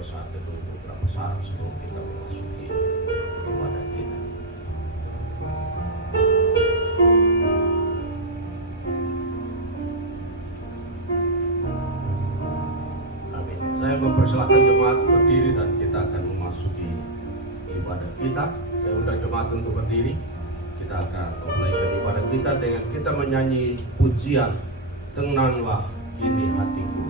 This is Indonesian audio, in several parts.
saat teduh beberapa saat sebelum kita memasuki ibadah kita. Amin. Saya mempersilahkan jemaat berdiri dan kita akan memasuki ibadah kita. Saya undang jemaat untuk berdiri. Kita akan memulai ibadah kita dengan kita menyanyi pujian "Tenanglah Ini Hatiku".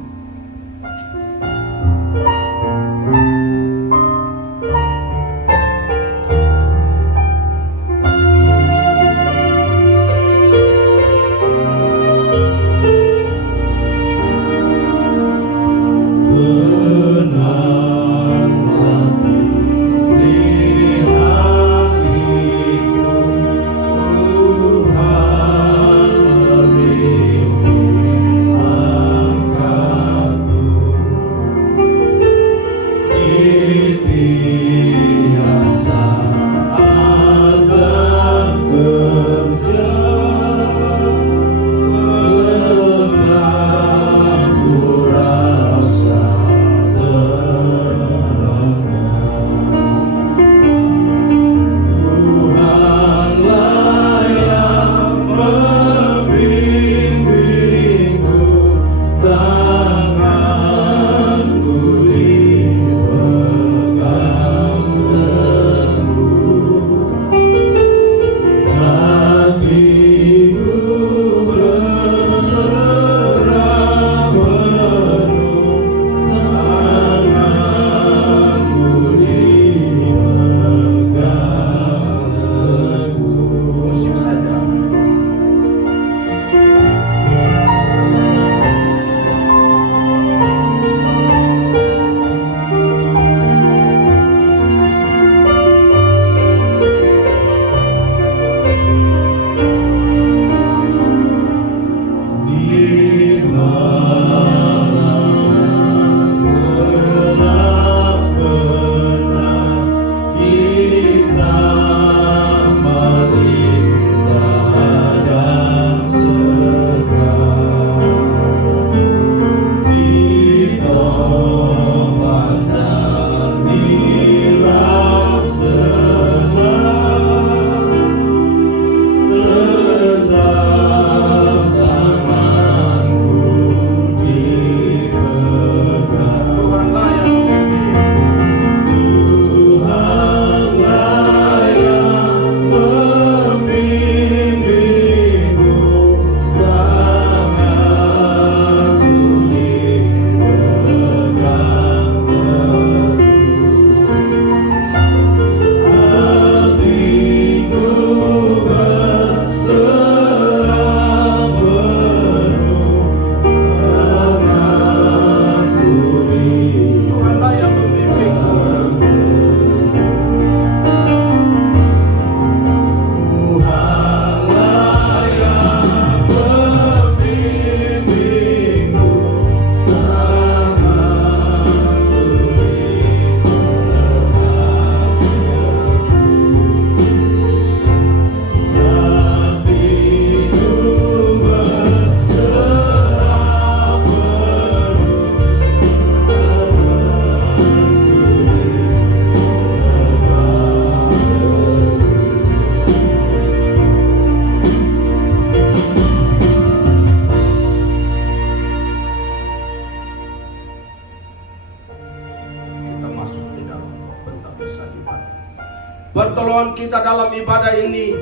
Pertolongan kita dalam ibadah ini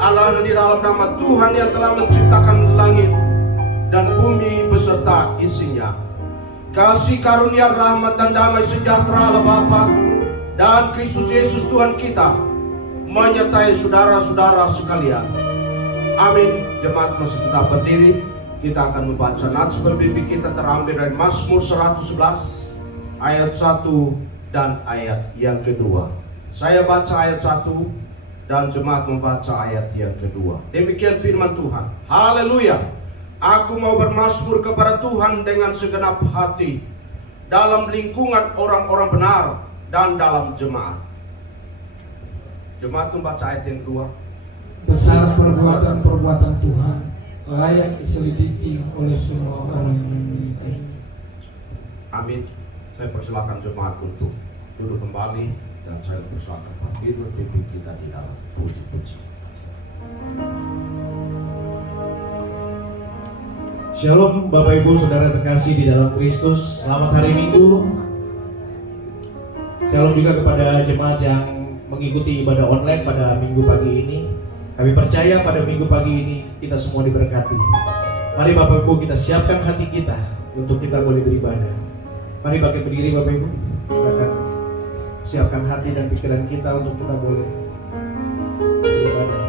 adalah di dalam nama Tuhan yang telah menciptakan langit dan bumi beserta isinya. Kasih karunia, rahmat dan damai sejahtera Allah Bapa dan Kristus Yesus Tuhan kita menyertai saudara-saudara sekalian. Amin. Jemaat masih tetap berdiri. Kita akan membaca nats pembimbing kita terambil dari Mazmur 111 ayat 1 dan ayat yang kedua. Saya baca ayat 1 dan jemaat membaca ayat yang kedua. Demikian firman Tuhan. Haleluya. Aku mau bermazmur kepada Tuhan dengan segenap hati, dalam lingkungan orang-orang benar dan dalam jemaat. Jemaat membaca ayat yang kedua. Besar perbuatan-perbuatan Tuhan, layak diselidiki oleh semua orang yang memilikinya. Amin. Saya persilakan jemaat untuk duduk kembali dan saya persilakan Pak Dirut pimpin kita di dalam puji-puji. Shalom Bapak Ibu Saudara terkasih di dalam Kristus. Selamat hari Minggu. Shalom juga kepada jemaat yang mengikuti ibadah online pada minggu pagi ini. Kami percaya pada minggu pagi ini kita semua diberkati. Mari Bapak Ibu kita siapkan hati kita untuk kita boleh beribadah. Mari bangkit berdiri Bapak Ibu. Kita akan siapkan hati dan pikiran kita untuk kita boleh beribadah.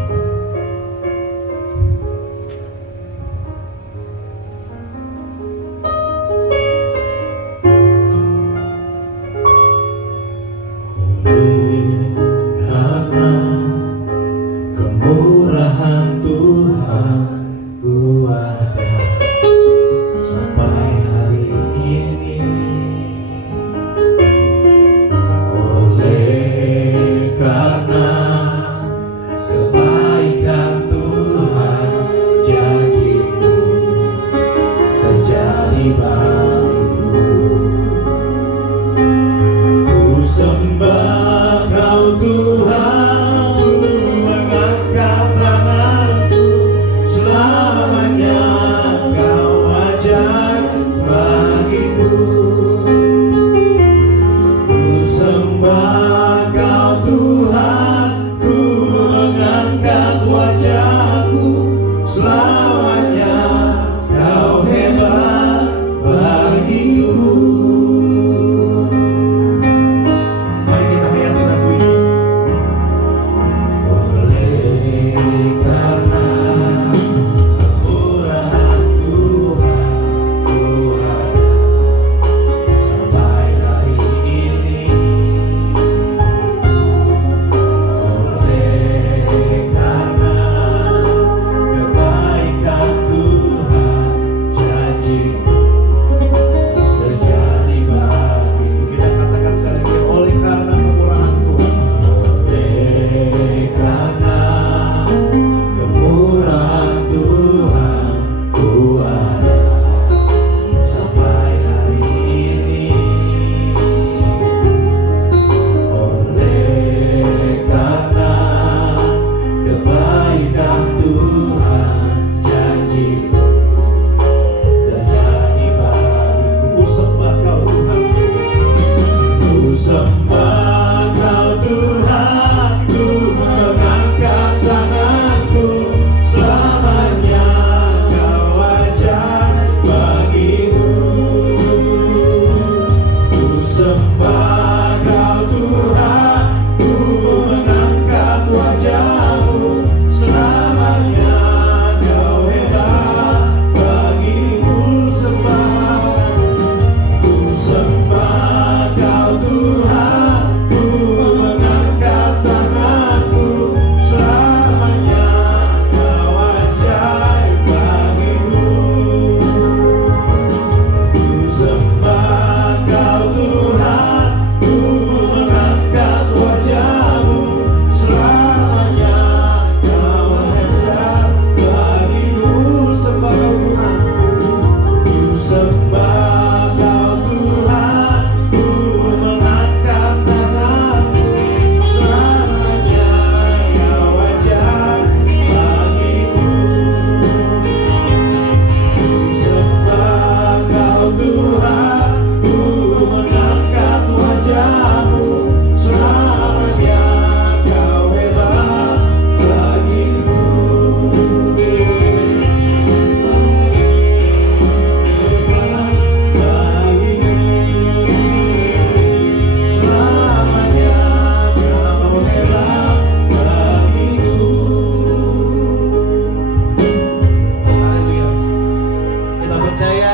Karena kemurahan Tuhan ku ada sampai hari ini. Oleh karena kebaikan Tuhan, janji-Mu terjadi bagiku. Ku sembah Kau Tuhan, ku mengangkat tanganku, selamanya Kau ajaib bagiku. Ku sembah Kau Tuhan, ku mengangkat wajahku, selamanya Kau hebat bagiku. Mari kita hayati lagu ini. Oleh karena kemurahan Tuhan ku ada sampai hari ini. Oleh karena kebaikan Tuhan, janji-Mu terjadi bagiku. Kita katakan sekali lagi, oleh karena kemurahan Tuhan. Oleh karena kemurahan Tuhan ku ada sampai hari ini. Oleh karena kebaikan Tuhan, janji-Mu terjadi bagiku. Ku sembah Kau Tuhan. Ku sembah Kau Tuhan, ku mengangkat tanganku, selamanya Kau ajaib bagiku. Ku sembah Kau Tuhan, ku mengangkat wajahmu, selamanya Kau hebat bagiku. Ku sembah Kau Tuhan, ku mengangkat tanganku, selamanya Kau ajaib bagiku. Ku sembah Kau Tuhan, ku mengangkat wajahmu, selamanya Kau hebat bagiku. Sembah Kau Tuhan. Ku sembah Kau Tuhan, ku mengangkat tanganku, selamanya Kau ajaib bagiku. Ku sembah Kau Tuhan, ku mengangkat wajahmu, selamanya Kau hebat bagiku. Selamanya Kau hebat bagiku. Haleluya. Kita percaya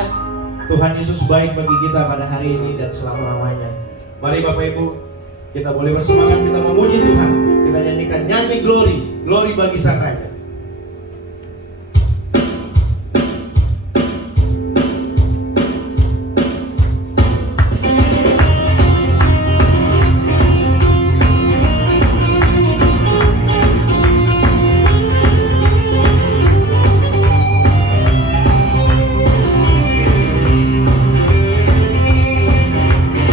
Tuhan Yesus baik bagi kita pada hari ini dan selama-lamanya. Mari Bapak Ibu, kita boleh bersemangat, kita memuji Tuhan. Kita nyanyikan nyanyi glory, glory bagi Sang Raja. Ku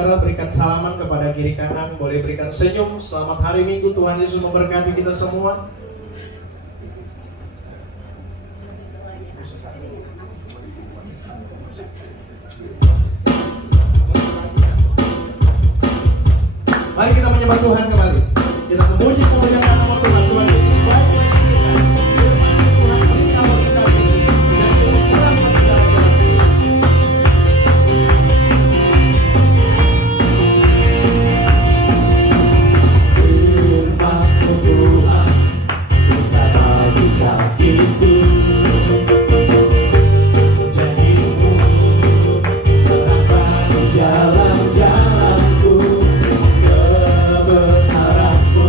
saudara berikan salaman kepada kiri kanan, boleh berikan senyum. Selamat hari Minggu, Tuhan Yesus memberkati kita semua. Mari kita menyembah Tuhan kembali. Kita memuji memuliakan nama Tuhan. Tuhan Yesus baik bagi kita. Firman Tuhan perintah kita ini. Dan turun terang bagi kita. Firman-Mu Tuhan, kita bagi kakiku. Janji-Mu terangkan jalan-jalanku. Kebenaran-Mu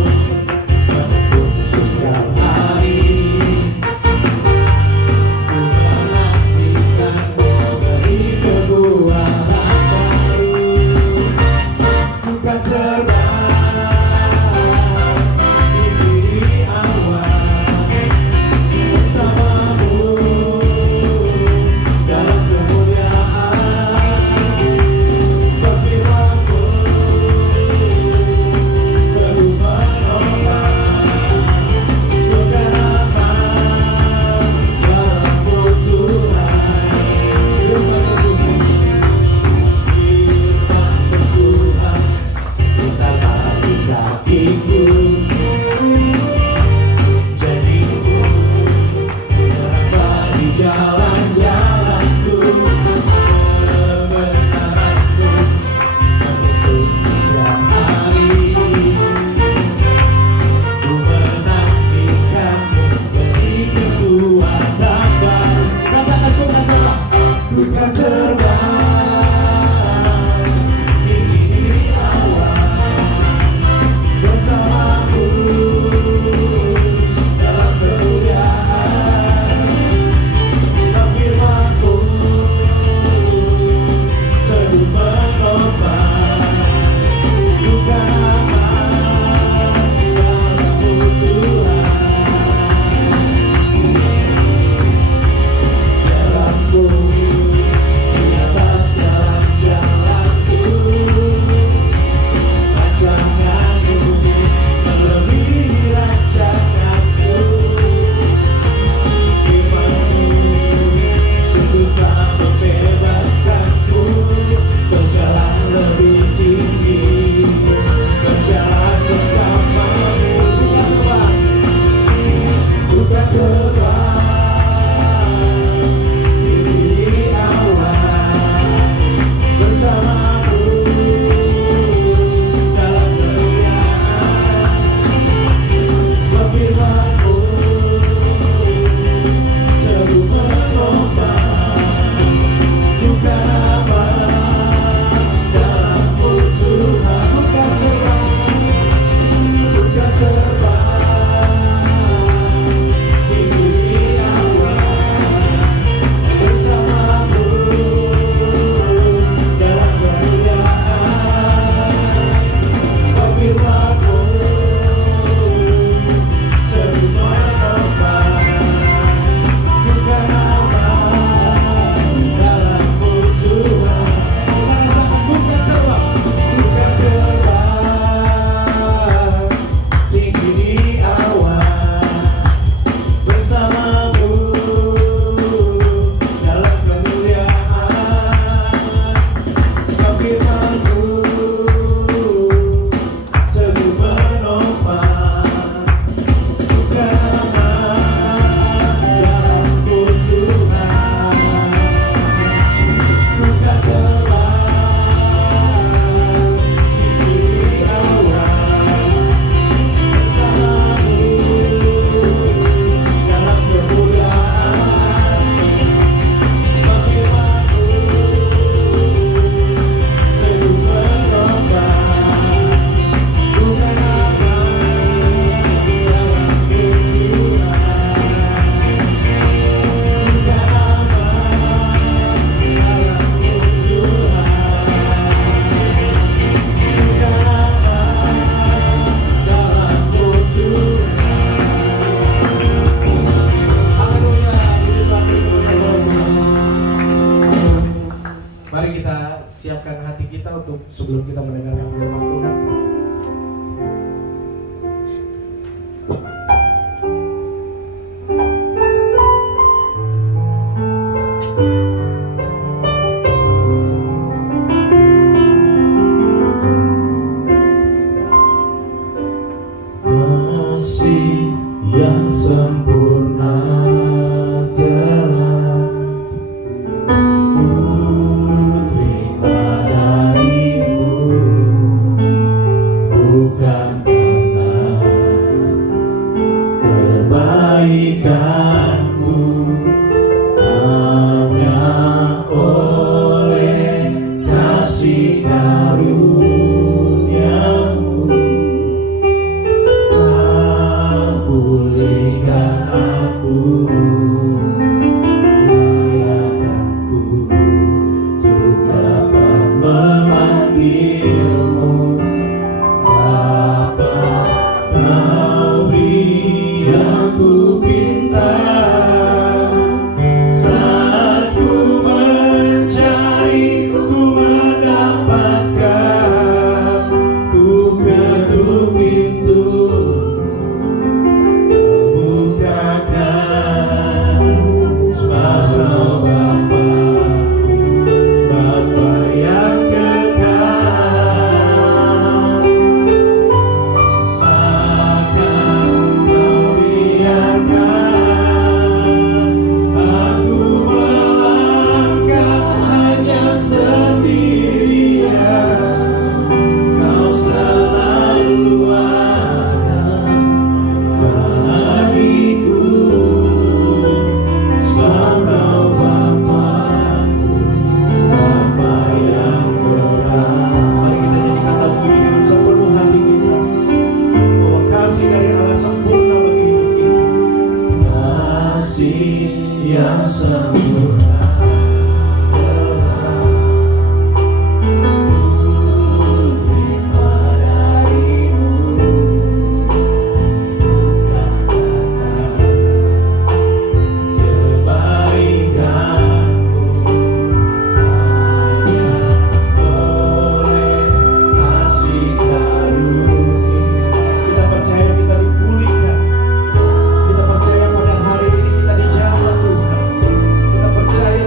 siapkan hati kita untuk sebelum kita mendengarkan firman Tuhan. Kasih yang sempurna telah ku terima darimu, bukan karena kebaikanku, hanya oleh kasih karuniamu. Pulihkan aku, layakanku untuk dapat memanggilmu Bapa. Kau beri yang ku pinta saat ku mencari, ku mendapatkan, ku ketuk pintu. Yang sempurna telah ku terima darimu, bukan karena kebaikanku, hanya oleh kasih karunia. Kita percaya kita dipulihkan. Kita percaya pada hari ini kita dijamah Tuhan. Kita percaya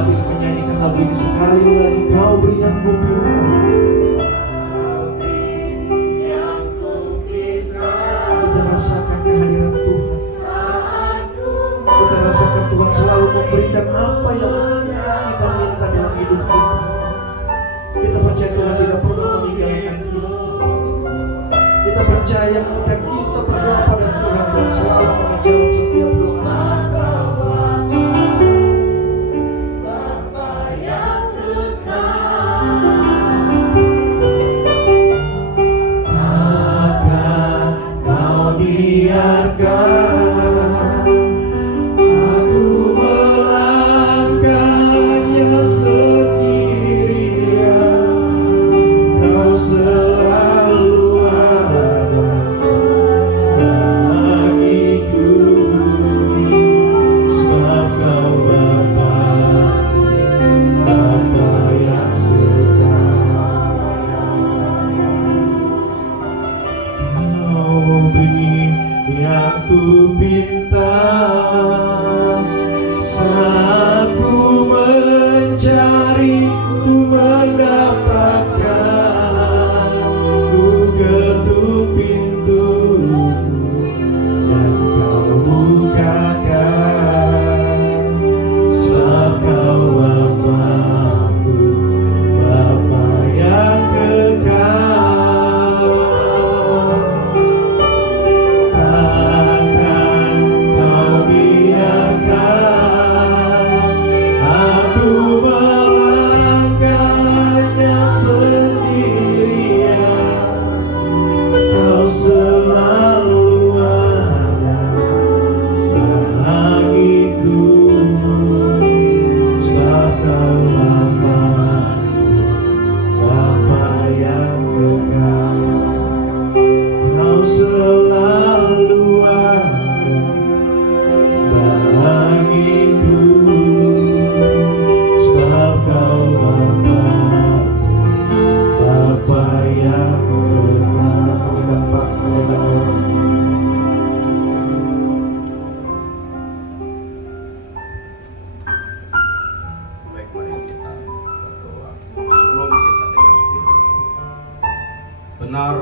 hadir menyanyikan lagu ini sekali lagi. Kau beri yang kupinta. Kita rasakan kehadiran Tuhan. Kita rasakan Tuhan selalu memberikan apa yang kita minta dalam hidup kita. Kita percaya Tuhan tidak pernah meninggalkan kita. Kita percaya ketika kita berdoa pada Tuhan, Tuhan selalu menjawab setiap doa. Akan kau biarkan aku melangkahnya sendirian. Kau selalu ada bagiku, sebab kau Bapa yang Kau beri yang ku pinta saat ku mencari, ku mendapatkan, ku ketuk pintu dan kau bukakan, sebab kau Bapa-Ku, Bapa yang kekal. Takkan kau biarkan aku melangkahnya sendirian. Kau selalu ada bagiku, sebab kau Bapa yang kekal. Kau selalu ada bagiku, sebab kau Bapa yang kekal. Baik, mari kita berdoa sebelum kita dengan firman. Benar,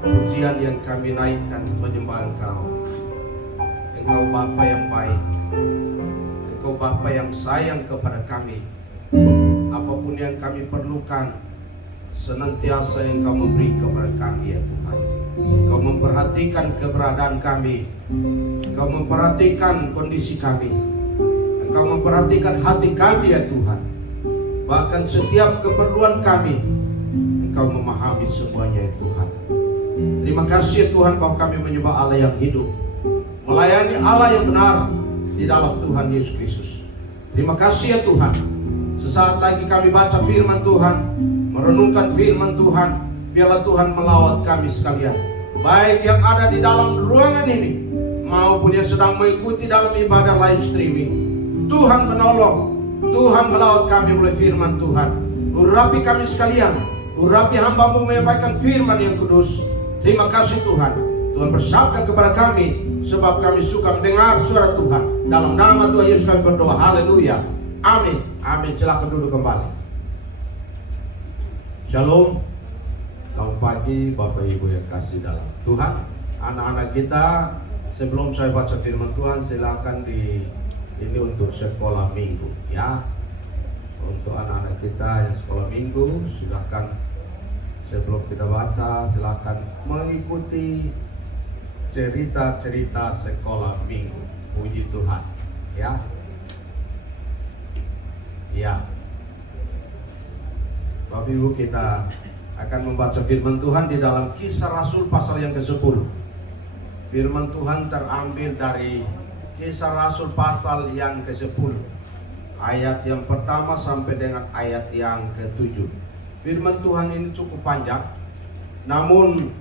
pujian yang kami naikkan menyembah Engkau. Engkau Bapa yang baik, Engkau Bapa yang sayang kepada kami. Apapun yang kami perlukan, senantiasa Engkau memberi kepada kami ya Tuhan. Engkau memperhatikan keberadaan kami, Engkau memperhatikan kondisi kami, Engkau memperhatikan hati kami ya Tuhan. Bahkan setiap keperluan kami, Engkau memahami semuanya ya Tuhan. Terima kasih ya Tuhan bahwa kami menyembah Allah yang hidup, melayani Allah yang benar di dalam Tuhan Yesus Kristus. Terima kasih ya Tuhan. Sesaat lagi kami baca firman Tuhan, merenungkan firman Tuhan. Biarlah Tuhan melawat kami sekalian, baik yang ada di dalam ruangan ini maupun yang sedang mengikuti dalam ibadah live streaming. Tuhan menolong, Tuhan melawat kami melalui firman Tuhan. Urapi kami sekalian, urapi hamba-Mu menyampaikan firman yang kudus. Terima kasih Tuhan. Tuhan bersabda kepada kami, sebab kami suka mendengar suara Tuhan. Dalam nama Tuhan Yesus kami berdoa. Haleluya. Amin. Amin. Silakan duduk kembali. Shalom. Selamat pagi Bapak Ibu yang kasih dalam Tuhan. Anak-anak kita, sebelum saya baca firman Tuhan, silakan ini untuk sekolah minggu ya. Untuk anak-anak kita yang sekolah minggu, silakan sebelum kita baca, silakan mengikuti cerita-cerita sekolah minggu. Puji Tuhan ya. Ya. Bapak Ibu, kita akan membaca firman Tuhan di dalam Kisah Rasul pasal yang ke-10. Firman Tuhan terambil dari Kisah Rasul pasal yang ke-10, ayat yang pertama sampai dengan ayat yang ke-7. Firman Tuhan ini cukup panjang, namun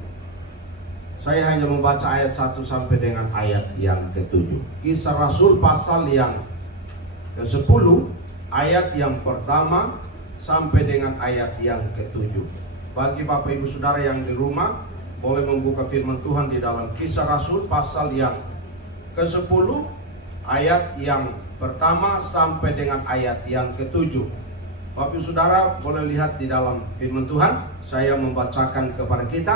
saya hanya membaca ayat 1 sampai dengan ayat yang ke-7. Kisah Rasul pasal yang ke-10, ayat yang pertama sampai dengan ayat yang ke-7. Bagi Bapak Ibu Saudara yang di rumah, boleh membuka firman Tuhan di dalam Kisah Rasul pasal yang ke-10, ayat yang pertama sampai dengan ayat yang ke-7. Bapak Ibu Saudara boleh lihat di dalam firman Tuhan. Saya membacakan kepada kita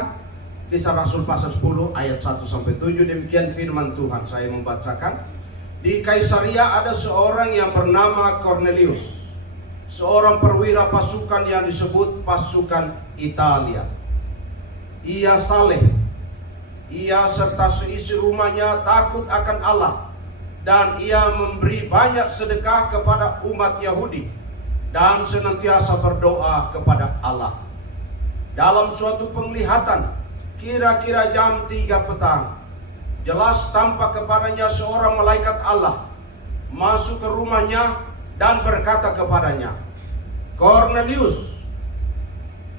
Kisah Rasul pasal 10 ayat 1 sampai 7. Demikian firman Tuhan, saya membacakan. Di Kaisaria ada seorang yang bernama Cornelius, seorang perwira pasukan yang disebut pasukan Italia. Ia saleh, ia serta seisi rumahnya takut akan Allah, dan ia memberi banyak sedekah kepada umat Yahudi dan senantiasa berdoa kepada Allah. Dalam suatu penglihatan, kira-kira jam 3 petang, jelas tampak kepadanya seorang malaikat Allah masuk ke rumahnya dan berkata kepadanya, "Cornelius."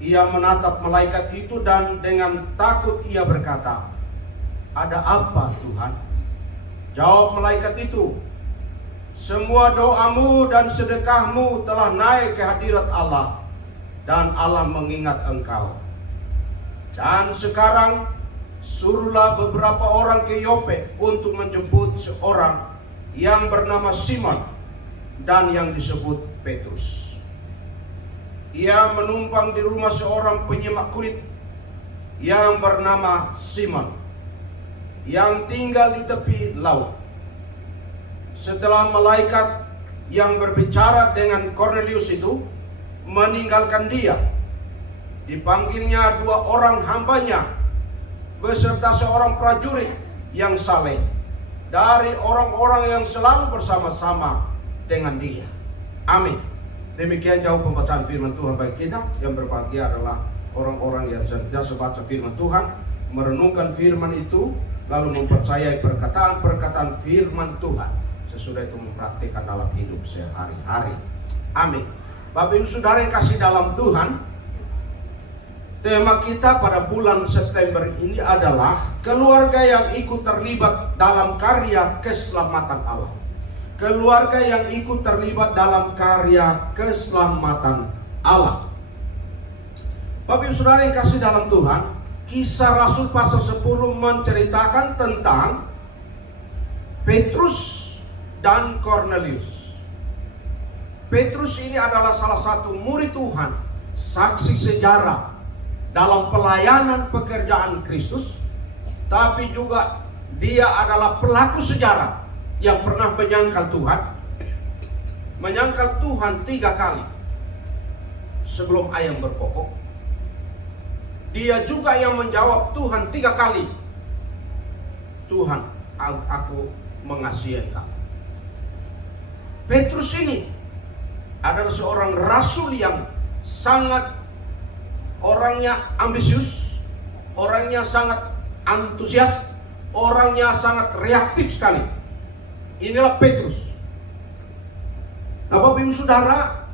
Ia menatap malaikat itu dan dengan takut ia berkata, "Ada apa, Tuhan?" Jawab malaikat itu, "Semua doamu dan sedekahmu telah naik ke hadirat Allah, dan Allah mengingat engkau. Dan sekarang suruhlah beberapa orang ke Yope untuk menjemput seorang yang bernama Simon dan yang disebut Petrus. Ia menumpang di rumah seorang penyemak kulit yang bernama Simon, yang tinggal di tepi laut." Setelah malaikat yang berbicara dengan Cornelius itu meninggalkan dia, dipanggilnya 2 orang hambanya beserta seorang prajurit yang saleh dari orang-orang yang selalu bersama-sama dengan dia. Amin. Demikian jauh pembacaan firman Tuhan bagi kita. Yang berbahagia adalah orang-orang yang senantiasa baca firman Tuhan, merenungkan firman itu, lalu mempercayai perkataan-perkataan firman Tuhan, sesudah itu mempraktikkan dalam hidup sehari-hari. Amin. Bapak Ibu Saudara yang kasih dalam Tuhan, tema kita pada bulan September ini adalah keluarga yang ikut terlibat dalam karya keselamatan Allah. Keluarga yang ikut terlibat dalam karya keselamatan Allah. Bapak Ibu Saudara yang kasih dalam Tuhan, Kisah Rasul pasal 10 menceritakan tentang Petrus dan Cornelius. Petrus ini adalah salah satu murid Tuhan, saksi sejarah dalam pelayanan pekerjaan Kristus, tapi juga dia adalah pelaku sejarah yang pernah menyangkal Tuhan 3 kali sebelum ayam berkokok. Dia juga yang menjawab Tuhan 3 kali, "Tuhan, aku mengasihi Engkau." Petrus ini adalah seorang rasul yang sangat orangnya ambisius, orangnya sangat antusias, orangnya sangat reaktif sekali. Inilah Petrus. Nah, Bapak Ibu Saudara,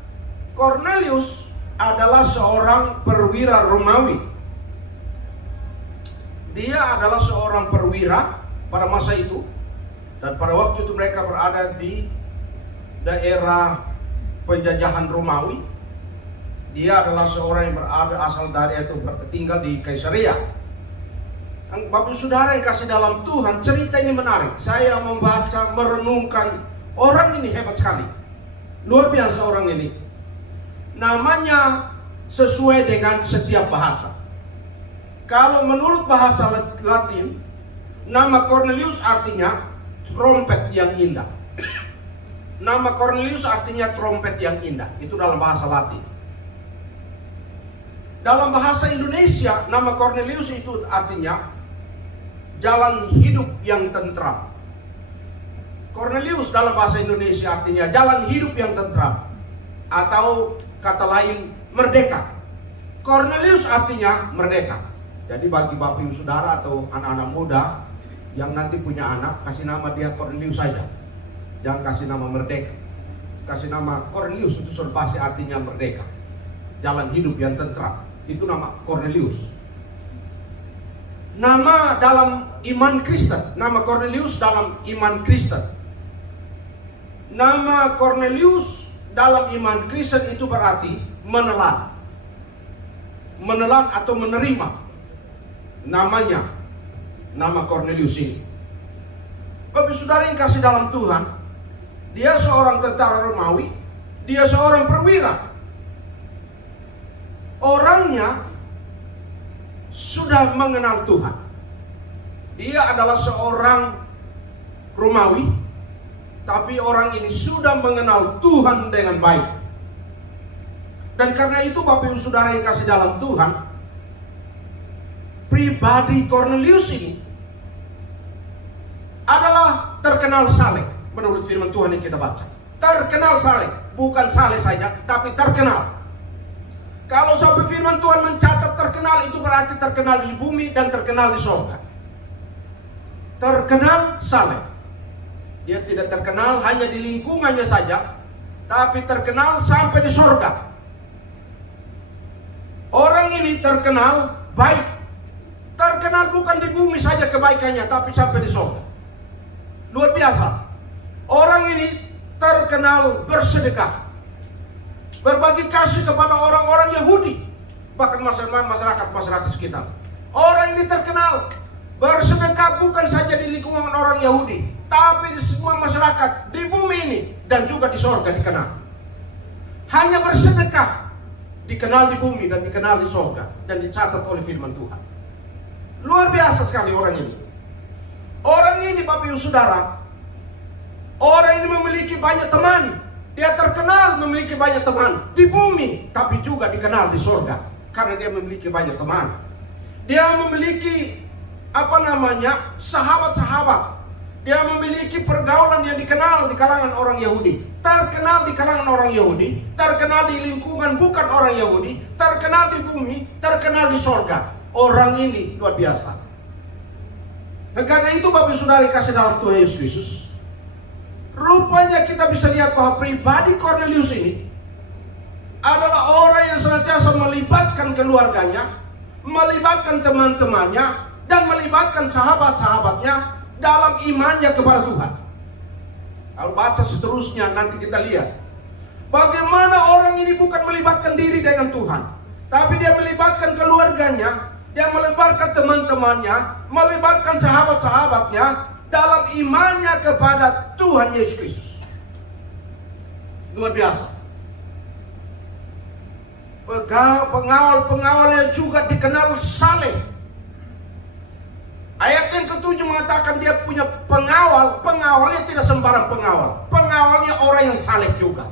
Cornelius adalah seorang perwira Romawi. Dia adalah seorang perwira pada masa itu, dan pada waktu itu mereka berada di daerah penjajahan Romawi. Dia adalah seorang yang berada asal dari atau tinggal di Kaisaria. Bapak Saudara yang kasih dalam Tuhan, cerita ini menarik. Saya membaca, merenungkan, orang ini hebat sekali, luar biasa orang ini. Namanya sesuai dengan setiap bahasa. Kalau menurut bahasa Latin, nama Cornelius artinya trompet yang indah. Nama Cornelius artinya trompet yang indah. Itu dalam bahasa Latin. Dalam bahasa Indonesia, nama Cornelius itu artinya jalan hidup yang tentram. Cornelius dalam bahasa Indonesia artinya jalan hidup yang tentram, atau kata lain merdeka. Cornelius artinya merdeka. Jadi bagi Bapak Ibu Saudara atau anak-anak muda yang nanti punya anak, kasih nama dia Cornelius saja. Jangan kasih nama merdeka. Kasih nama Cornelius, itu sudah pasti artinya merdeka. Jalan hidup yang tentram. Itu nama Cornelius. Nama dalam iman Kristen, nama Cornelius dalam iman Kristen. Nama Cornelius dalam iman Kristen itu berarti menelan. Menelan atau menerima. Namanya, nama Cornelius ini. Bapak saudara yang kasih dalam Tuhan, dia seorang tentara Romawi, dia seorang perwira. Orangnya sudah mengenal Tuhan. Dia adalah seorang Romawi, tapi orang ini sudah mengenal Tuhan dengan baik. Dan karena itu Bapak Ibu Saudara yang kasih dalam Tuhan, pribadi Cornelius ini adalah terkenal saleh menurut firman Tuhan yang kita baca. Terkenal saleh, bukan saleh saja, tapi terkenal. Kalau sampai firman Tuhan mencatat terkenal, itu berarti terkenal di bumi dan terkenal di sorga. Terkenal saleh. Dia tidak terkenal hanya di lingkungannya saja, tapi terkenal sampai di sorga. Orang ini terkenal baik. Terkenal bukan di bumi saja kebaikannya, tapi sampai di sorga. Luar biasa. Orang ini terkenal bersedekah, berbagi kasih kepada orang-orang Yahudi, bahkan masyarakat sekitar. Orang ini terkenal bersedekah bukan saja di lingkungan orang Yahudi, tapi di semua masyarakat di bumi ini dan juga di sorga dikenal. Hanya bersedekah dikenal di bumi dan dikenal di sorga dan dicatat oleh firman Tuhan. Luar biasa sekali orang ini. Orang ini Bapak Ibu Saudara, orang ini memiliki banyak teman. Dia terkenal memiliki banyak teman di bumi, tapi juga dikenal di sorga karena dia memiliki banyak teman. Dia memiliki sahabat-sahabat. Dia memiliki pergaulan yang dikenal di kalangan orang Yahudi. Terkenal di kalangan orang Yahudi, terkenal di lingkungan bukan orang Yahudi, terkenal di bumi, terkenal di sorga. Orang ini luar biasa. Dan karena itu Bapak Saudara kasih dalam Tuhan Yesus Kristus, rupanya kita bisa lihat bahwa pribadi Cornelius ini adalah orang yang senantiasa melibatkan keluarganya, melibatkan teman-temannya, dan melibatkan sahabat-sahabatnya dalam imannya kepada Tuhan. Kalau baca seterusnya nanti kita lihat bagaimana orang ini bukan melibatkan diri dengan Tuhan, tapi dia melibatkan keluarganya, dia melibatkan teman-temannya, melibatkan sahabat-sahabatnya dalam imannya kepada Tuhan Yesus Kristus. Luar biasa. Pengawal-pengawalnya juga dikenal saleh. Ayat yang ke-7 mengatakan dia punya pengawal. Pengawalnya tidak sembarang pengawal. Pengawalnya orang yang saleh juga.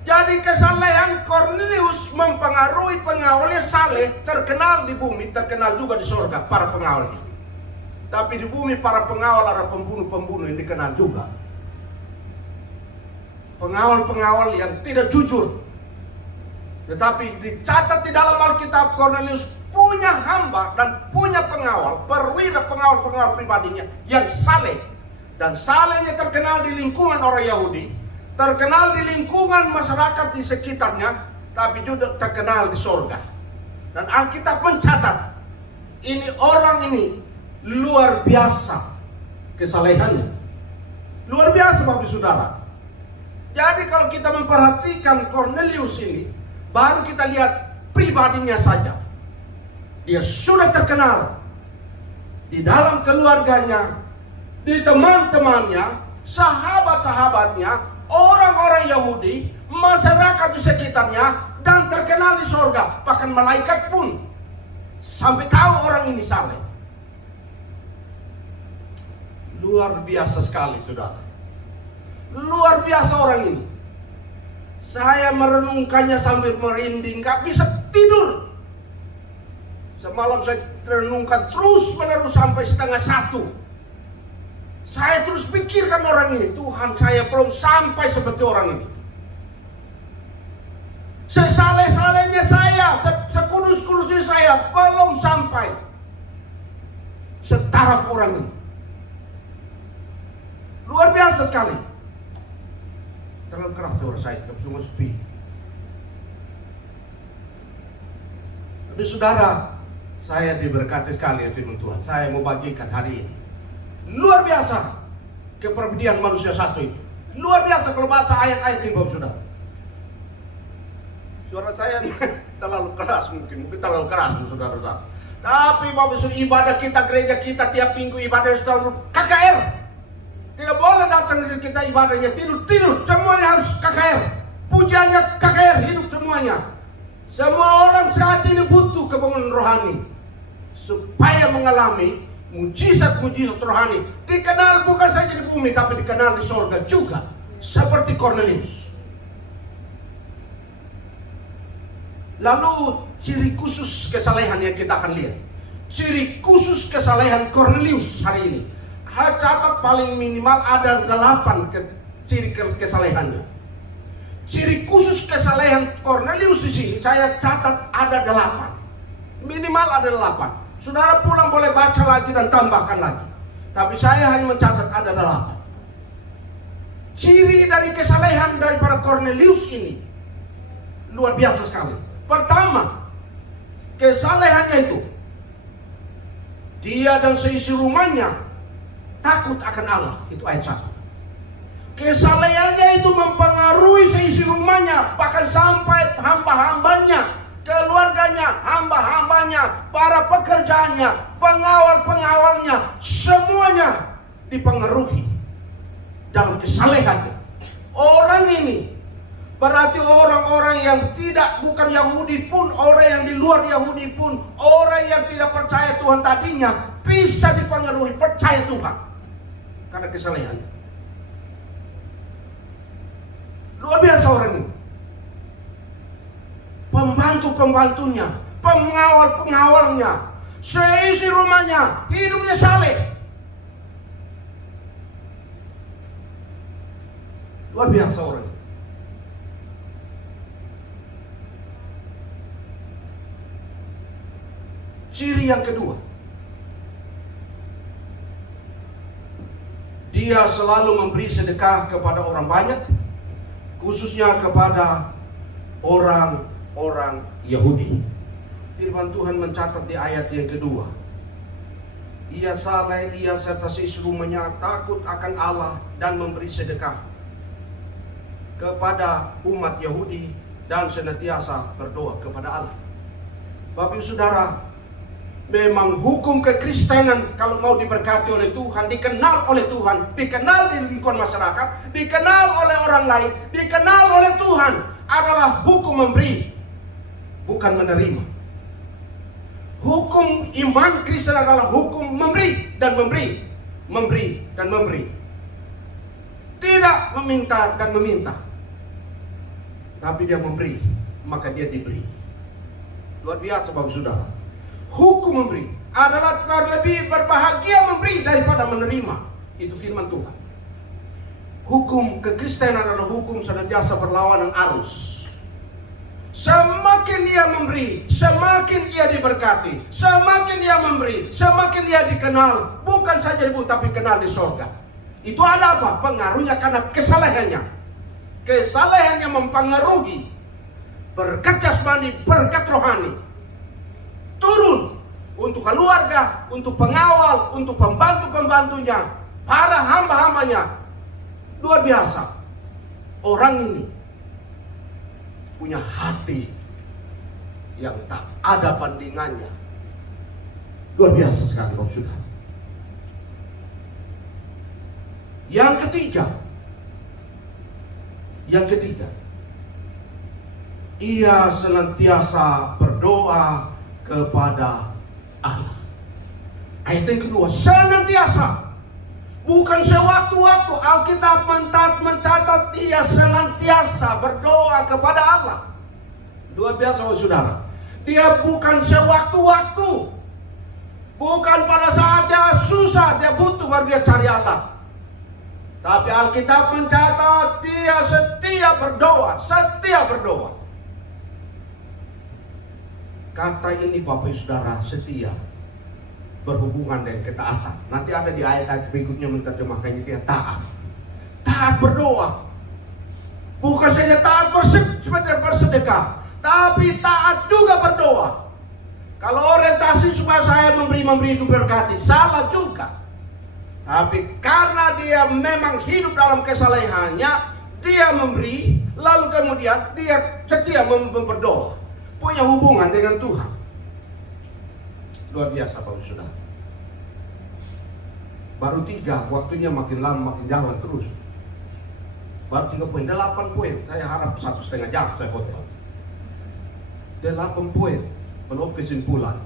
Jadi kesalehan Cornelius mempengaruhi pengawalnya saleh. Terkenal di bumi, terkenal juga di sorga para pengawalnya. Tapi di bumi para pengawal ada pembunuh-pembunuh yang dikenal juga. Pengawal-pengawal yang tidak jujur. Tetapi dicatat di dalam Alkitab, Cornelius punya hamba dan punya pengawal, perwira pengawal pribadinya yang saleh. Dan salehnya terkenal di lingkungan orang Yahudi, terkenal di lingkungan masyarakat di sekitarnya, tapi juga terkenal di sorga. Dan Alkitab mencatat, orang ini luar biasa kesalehannya. Luar biasa Bapak Saudara. Jadi kalau kita memperhatikan Cornelius ini, baru kita lihat pribadinya saja. Dia sudah terkenal di dalam keluarganya, di teman-temannya, sahabat-sahabatnya, orang-orang Yahudi, masyarakat di sekitarnya, dan terkenal di sorga. Bahkan malaikat pun sampai tahu orang ini saleh. Luar biasa sekali, saudara. Luar biasa orang ini. Saya merenungkannya sambil merinding, gak bisa tidur. Semalam saya renungkan terus-menerus sampai 12:30. Saya terus pikirkan orang ini. Tuhan, saya belum sampai seperti orang ini. Sesaleh-salehnya saya, sekudus-kudusnya saya, belum sampai setaraf orang ini. Luar biasa sekali. Terlalu keras suara saya, sungguh sepi. Tapi saudara, saya diberkati sekali firman Tuhan. Saya mau bagikan hari ini. Luar biasa kepribadian manusia satu ini. Luar biasa kalau baca ayat-ayat ini Bapak Saudara. Suara saya terlalu keras mungkin terlalu keras saudara-saudara. Tapi Bapak Saudara, ibadah kita, gereja kita tiap minggu ibadah selalu KKR. kita ibadahnya tidur, semuanya harus KKR. Pujiannya KKR, hidup semuanya. Semua orang saat ini butuh kebangunan rohani supaya mengalami mujizat-mujizat rohani. Dikenal bukan saja di bumi, tapi dikenal di sorga juga, seperti Cornelius. Lalu ciri khusus kesalehan yang kita akan lihat. Ciri khusus kesalehan Cornelius hari ini. Catat paling minimal ada 8 ciri kesalehannya. Ciri khusus kesalehan Cornelius di sini saya catat ada 8. Minimal ada 8. Saudara pulang boleh baca lagi dan tambahkan lagi. Tapi saya hanya mencatat ada 8. Ciri dari kesalehan daripada Cornelius ini luar biasa sekali. Pertama, kesalehannya itu dia dan seisi rumahnya takut akan Allah. Itu ayat 1. Kesalehannya itu mempengaruhi seisi rumahnya, bahkan sampai hamba-hambanya, keluarganya, hamba-hambanya, para pekerjaannya, pengawal-pengawalnya, semuanya dipengaruhi dalam kesalehannya. Orang ini berarti orang-orang yang bukan Yahudi pun, orang yang di luar Yahudi pun, orang yang tidak percaya Tuhan tadinya bisa dipengaruhi percaya Tuhan karena kesalehannya. Luar biasa orang ini. Pembantu-pembantunya, pengawal-pengawalnya, seisi rumahnya, hidupnya saleh. Luar biasa orang ini. Ciri yang kedua, dia selalu memberi sedekah kepada orang banyak, khususnya kepada orang-orang Yahudi. Firman Tuhan mencatat di ayat yang kedua, ia saleh, ia serta seisi rumahnya takut akan Allah dan memberi sedekah kepada umat Yahudi dan senantiasa berdoa kepada Allah. Bapak Ibu Saudara, memang hukum kekristenan kalau mau diberkati oleh Tuhan, dikenal oleh Tuhan, dikenal di lingkungan masyarakat, dikenal oleh orang lain, dikenal oleh Tuhan, adalah hukum memberi, bukan menerima. Hukum iman Kristen adalah hukum memberi dan memberi, memberi dan memberi. Tidak meminta dan meminta, tapi dia memberi, maka dia diberi. Luar biasa Bapak Saudara. Hukum memberi adalah lebih berbahagia memberi daripada menerima. Itu firman Tuhan. Hukum kekristenan adalah hukum senantiasa berlawanan arus. Semakin ia memberi, semakin ia diberkati. Semakin ia memberi, semakin ia dikenal. Bukan saja di bumi, tapi kenal di sorga. Itu ada apa? Pengaruhnya karena kesalehannya. Kesalehannya mempengaruhi berkat jasmani, berkat rohani. Turun untuk keluarga, untuk pengawal, untuk pembantu-pembantunya, para hamba-hambanya. Luar biasa. Orang ini punya hati yang tak ada bandingannya. Luar biasa sekali Bapak Saudara. Yang ketiga, ia senantiasa berdoa kepada Allah. Ayat yang kedua, senantiasa, bukan sewaktu-waktu. Alkitab mencatat ia senantiasa berdoa kepada Allah. Luar biasa Saudara. Dia bukan sewaktu-waktu, bukan pada saat dia susah, dia butuh baru dia cari Allah. Tapi Alkitab mencatat dia setia berdoa, setia berdoa. Kata ini Bapak Ibu Saudara, setia berhubungan dengan ketaatan. Nanti ada di ayat-ayat berikutnya menerjemahkannya dia taat. Taat berdoa. Bukan saja taat bersedekah, tapi taat juga berdoa. Kalau orientasi supaya saya memberi itu berkati, salah juga. Tapi karena dia memang hidup dalam kesalehannya, dia memberi, lalu kemudian dia setia berdoa. Punya hubungan dengan Tuhan. Luar biasa Bapak Saudara. Baru 3, waktunya makin lama makin jalan terus. Baru 3 poin, 8 poin. Saya harap 1,5 jam saya khotbah. 8 poin, belum kesimpulan.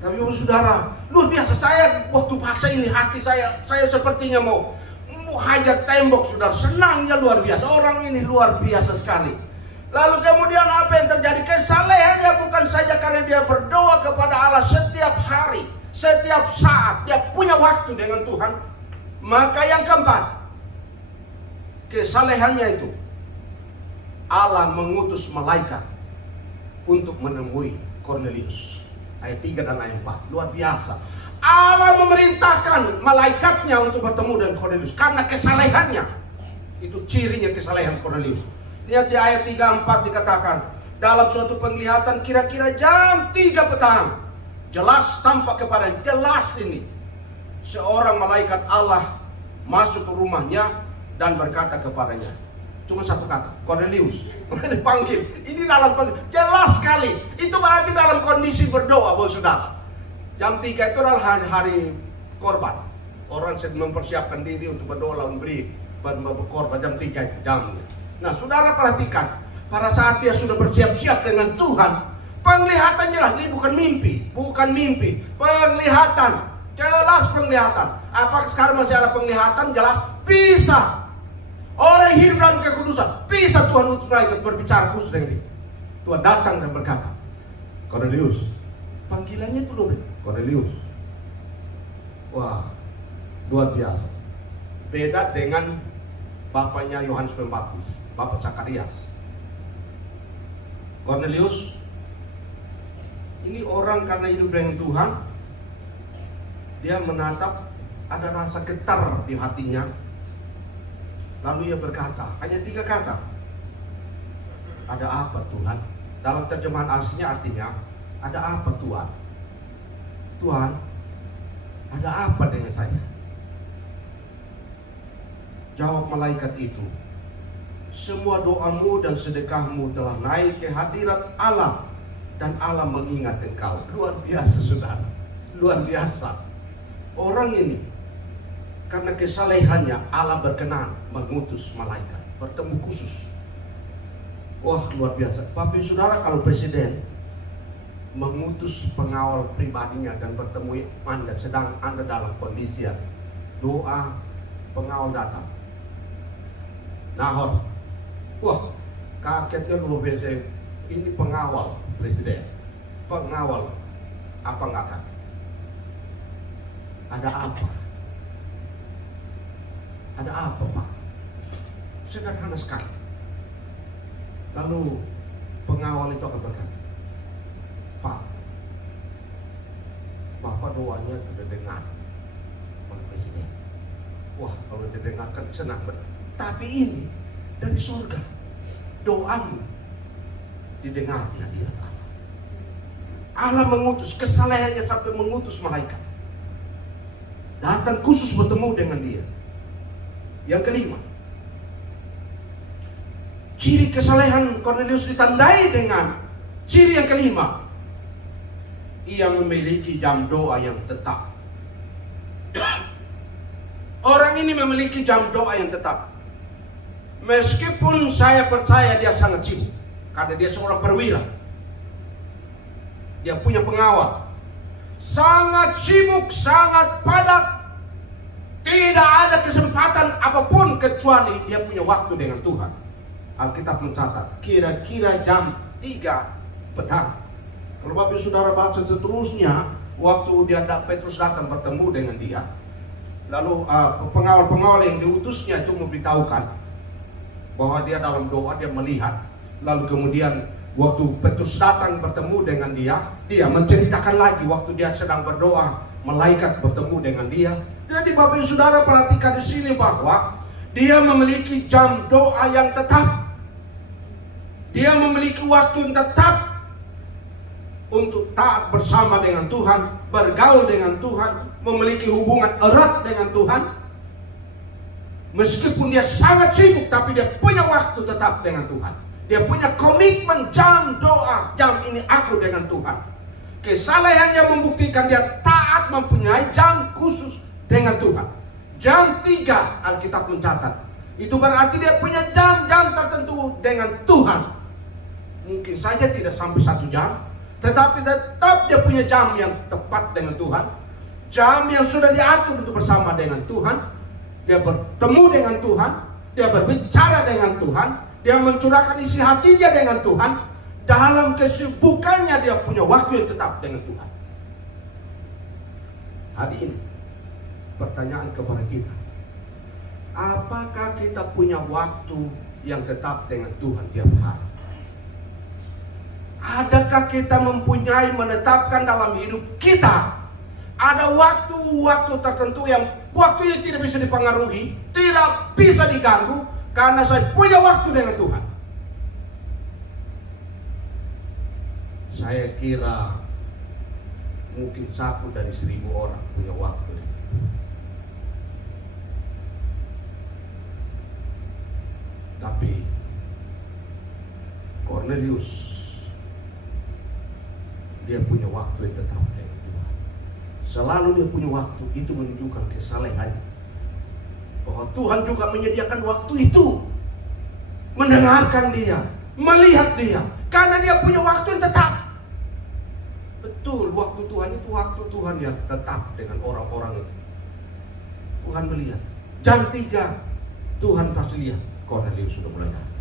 Tapi saudara, luar biasa. Saya waktu baca ini hati saya sepertinya mau hajar tembok, saudara. Senangnya luar biasa. Orang ini luar biasa sekali. Lalu kemudian apa yang terjadi? Kesalehannya bukan saja karena dia berdoa kepada Allah setiap hari, setiap saat. Dia punya waktu dengan Tuhan. Maka yang keempat, kesalehannya itu Allah mengutus malaikat untuk menemui Cornelius. Ayat 3 dan ayat 4. Luar biasa. Allah memerintahkan malaikatnya untuk bertemu dengan Cornelius karena kesalehannya. Itu cirinya kesalehan Cornelius. Lihat di ayat 3-4 dikatakan, dalam suatu penglihatan kira-kira jam 3 petang, jelas tampak kepadanya, jelas ini, seorang malaikat Allah masuk ke rumahnya dan berkata kepadanya. Cuma satu kata, Cornelius. Dipanggil. Ini dalam jelas sekali. Itu berarti dalam kondisi berdoa, bos saudara. Jam 3 itu adalah hari korban. Orang sedang mempersiapkan diri untuk berdoa lalu beri berkorban jam 3 itu jamnya. Nah, saudara perhatikan, pada saat dia sudah bersiap-siap dengan Tuhan, penglihatan jelas. Ini bukan mimpi, penglihatan, jelas penglihatan. Apa sekarang masih ada penglihatan? Jelas, bisa. Orang hidup dalam kekudusan, bisa Tuhan utus malaikat berbicara khusus dengan dia. Tuhan datang dan berkata, Cornelius. Panggilannya itu loh, Cornelius. Wah, luar biasa. Beda dengan bapaknya Yohanes Pembaptis, bapak Zakarias. Cornelius ini orang karena hidup dengan Tuhan, dia menatap, ada rasa getar di hatinya. Lalu ia berkata, hanya 3 kata. Ada apa Tuhan? Dalam terjemahan aslinya artinya, ada apa Tuhan? Tuhan, ada apa dengan saya? Jawab malaikat itu, semua doamu dan sedekahmu telah naik ke hadirat Allah, dan Allah mengingat engkau. Luar biasa saudara, luar biasa. Orang ini karena kesalehannya Allah berkenan mengutus malaikat bertemu khusus. Wah, luar biasa. Bapak saudara, kalau presiden mengutus pengawal pribadinya dan bertemu Anda sedang Anda dalam kondisi doa, pengawal datang. Nahor, wah, kagetnya luar biasa. Ini pengawal presiden, pengawal apa nggak kan? Ada apa? Ada apa Pak? Sederhana sekali. Lalu pengawal itu akan berkata, Pak, Bapak doanya sudah dengar oleh presiden. Wah, kalau didengarkan senang benar. Tapi ini dari surga, doamu didengar di hadirat Allah. Allah mengutus, kesalehannya sampai mengutus malaikat datang khusus bertemu dengan dia. Yang kelima, ciri kesalehan Cornelius ditandai dengan ciri yang kelima, ia memiliki jam doa yang tetap. Orang ini memiliki jam doa yang tetap. Meskipun saya percaya dia sangat sibuk, karena dia seorang perwira, dia punya pengawal, sangat sibuk, sangat padat. Tidak ada kesempatan apapun kecuali dia punya waktu dengan Tuhan. Alkitab mencatat kira-kira jam 3 petang. Kalau Bapak saudara baca seterusnya, waktu Petrus datang bertemu dengan dia, lalu pengawal-pengawal yang diutusnya itu memberitahukan bahwa dia dalam doa, dia melihat. Lalu kemudian waktu Petrus datang bertemu dengan dia menceritakan lagi waktu dia sedang berdoa, malaikat bertemu dengan dia. Jadi Bapak Ibu Saudara perhatikan di sini bahwa dia memiliki jam doa yang tetap. Dia memiliki waktu yang tetap untuk taat bersama dengan Tuhan, bergaul dengan Tuhan, memiliki hubungan erat dengan Tuhan. Meskipun dia sangat sibuk, tapi dia punya waktu tetap dengan Tuhan. Dia punya komitmen jam doa, jam ini aku dengan Tuhan. Kesalehannya membuktikan dia taat mempunyai jam khusus dengan Tuhan. Jam 3 Alkitab mencatat Itu berarti dia punya jam-jam tertentu dengan Tuhan. Mungkin saja tidak sampai 1 jam, tetapi tetap dia punya jam yang tepat dengan Tuhan. Jam yang sudah diatur untuk bersama dengan Tuhan. Dia bertemu dengan Tuhan, dia berbicara dengan Tuhan, dia mencurahkan isi hatinya dengan Tuhan. Dalam kesibukannya dia punya waktu yang tetap dengan Tuhan. Hari ini pertanyaan kepada kita, apakah kita punya waktu yang tetap dengan Tuhan tiap hari? Adakah kita mempunyai menetapkan dalam hidup kita ada waktu-waktu tertentu yang waktunya tidak bisa dipengaruhi, tidak bisa diganggu, karena saya punya waktu dengan Tuhan? Saya kira mungkin 1 dari 1000 orang punya waktu. Tapi Cornelius, dia punya waktu yang tetap dengan Tuhan. Selalu dia punya waktu. Itu menunjukkan kesalehannya, bahwa Tuhan juga menyediakan waktu itu, mendengarkan dia, melihat dia, karena dia punya waktu yang tetap. Betul, waktu Tuhan itu waktu Tuhan yang tetap dengan orang-orang itu. Tuhan melihat jam 3, Tuhan pasti lihat Cornelius sudah mulai datang.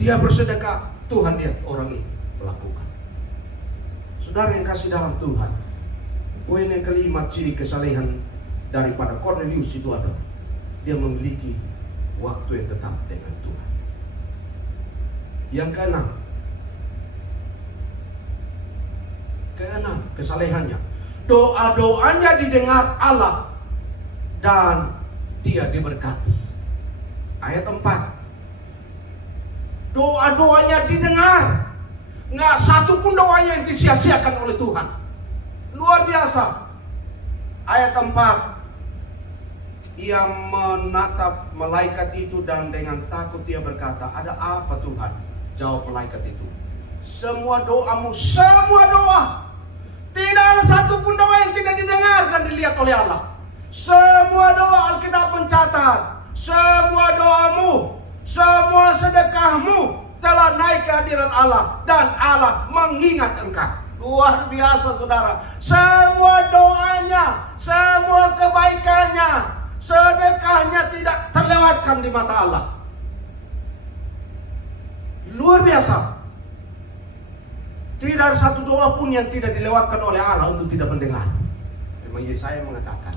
Dia bersedekah, Tuhan lihat orang ini melakukan. Saudara yang kasih dalam Tuhan, poin yang kelima, ciri kesalehan daripada Cornelius itu adalah dia memiliki waktu yang tetap dengan Tuhan. Yang keenam, kesalehannya, doa-doanya didengar Allah dan dia diberkati. Ayat 4, doa-doanya didengar. Nggak satu pun doanya yang disia-siakan oleh Tuhan. Luar biasa. Ayat 4, ia menatap malaikat itu dan dengan takut dia berkata, ada apa Tuhan? Jawab malaikat itu, semua doamu, semua doa. Tidak ada satu pun doa yang tidak didengar dan dilihat oleh Allah. Semua doa, Alkitab mencatat, semua doamu, semua sedekahmu telah naik ke hadirat Allah dan Allah mengingat engkau. Luar biasa saudara. Semua doanya, semua kebaikannya, sedekahnya tidak terlewatkan di mata Allah. Luar biasa. Tidak ada satu doa pun yang tidak dilewatkan oleh Allah untuk tidak mendengar. Memang Yesaya mengatakan,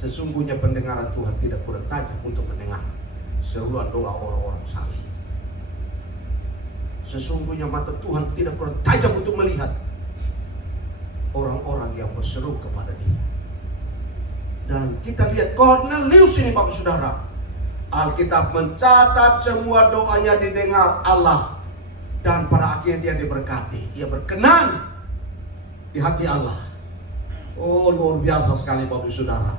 sesungguhnya pendengaran Tuhan tidak kurang tajam untuk mendengar seruan doa orang-orang saleh. Sesungguhnya mata Tuhan tidak kurang tajam untuk melihat orang-orang yang berseru kepada Dia. Dan kita lihat Cornelius ini Bapak Saudara, Alkitab mencatat semua doanya didengar Allah dan pada akhirnya dia diberkati. Dia berkenan di hati Allah. Oh, luar biasa sekali Bapak Saudara.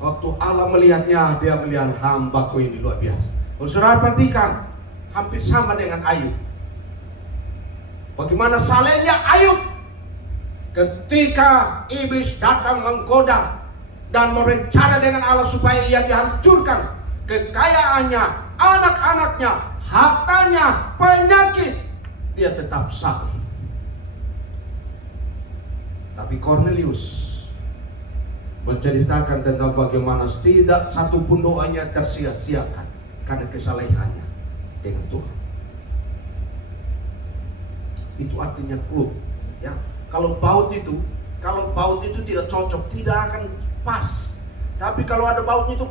Waktu Allah melihatnya, dia melihat hambaku ini luar biasa. Kalau saudara perhatikan, hampir sama dengan Ayub. Bagaimana salehnya Ayub ketika iblis datang menggoda dan berencana dengan Allah supaya ia dihancurkan, kekayaannya, anak-anaknya, hartanya, penyakit, dia tetap saleh. Tapi Cornelius menceritakan tentang bagaimana tidak satu pun doanya tersia-siakan karena kesalehannya dengan Tuhan. Itu artinya klub, ya. Kalau baut itu tidak cocok, tidak akan pas. Tapi kalau ada bautnya itu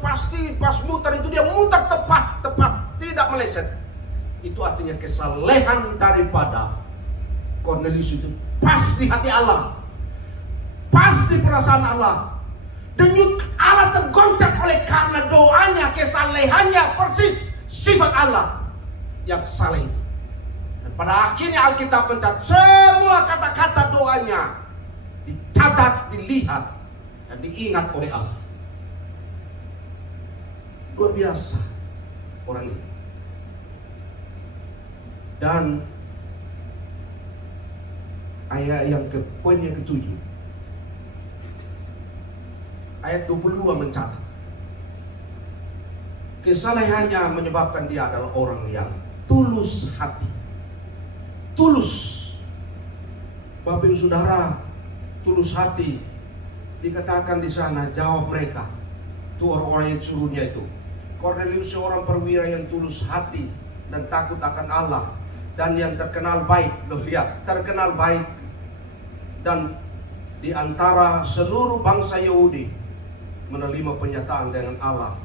pasti pas muter itu dia muter tepat, tidak meleset. Itu artinya kesalehan daripada Cornelius itu pas di hati Allah, pas di perasaan Allah. Denyut Allah tergoncang oleh karena doanya, kesalehannya persis sifat Allah yang saleh itu. Dan pada akhirnya Alkitab mencatat semua kata-kata doanya dicatat, dilihat dan diingat oleh Allah. Luar biasa orang ini. Dan ayat yang poin yang ke-7, ayat 22 mencatat, Kesalehannya menyebabkan dia adalah orang yang tulus hati. Tulus. Bapak Ibu Saudara, tulus hati dikatakan di sana, jawab mereka. Itu orang-orang yang suruhnya itu. Kornelius seorang perwira yang tulus hati dan takut akan Allah dan yang terkenal baik. Loh lihat, terkenal baik. Dan di antara seluruh bangsa Yahudi menerima penyataan dengan Allah.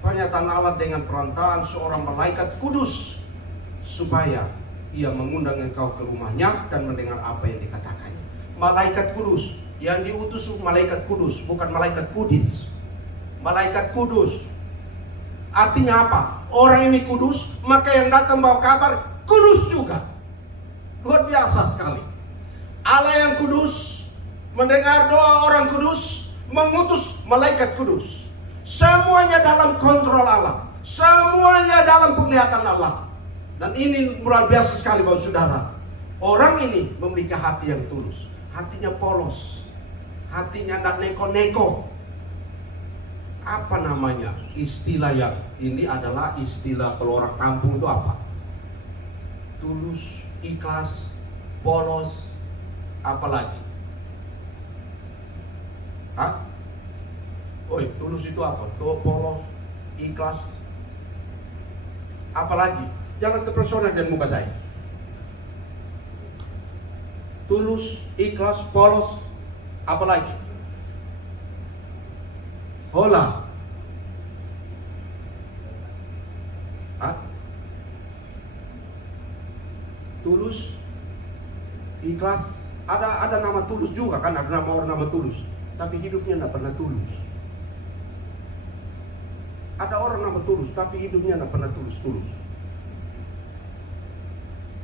Pernyataan Allah dengan perantaraan seorang malaikat kudus supaya ia mengundang engkau ke rumahnya dan mendengar apa yang dikatakannya. Malaikat kudus, yang diutus malaikat kudus, bukan malaikat kudis. Malaikat kudus. Artinya apa? Orang ini kudus, maka yang datang bawa kabar kudus juga. Luar biasa sekali. Allah yang kudus, mendengar doa orang kudus, mengutus malaikat kudus. Semuanya dalam kontrol Allah. Semuanya dalam penglihatan Allah. Dan ini luar biasa sekali Bapak Saudara. Orang ini memiliki hati yang tulus. Hatinya polos. Hatinya tidak neko-neko. Apa namanya? Istilah yang ini adalah istilah kalau orang kampung itu apa? Tulus, ikhlas, polos, apalagi? Hah? Oi, tulus itu apa? Tuh polos, ikhlas, apalagi? Jangan terpesona dengan muka saya. Tulus, ikhlas, polos, apalagi? Hola. Hah? Tulus, ikhlas. Ada nama tulus juga kan, ada nama orang nama tulus. Tapi hidupnya tidak pernah tulus. Ada orang nama tulus, tapi hidupnya tidak pernah tulus.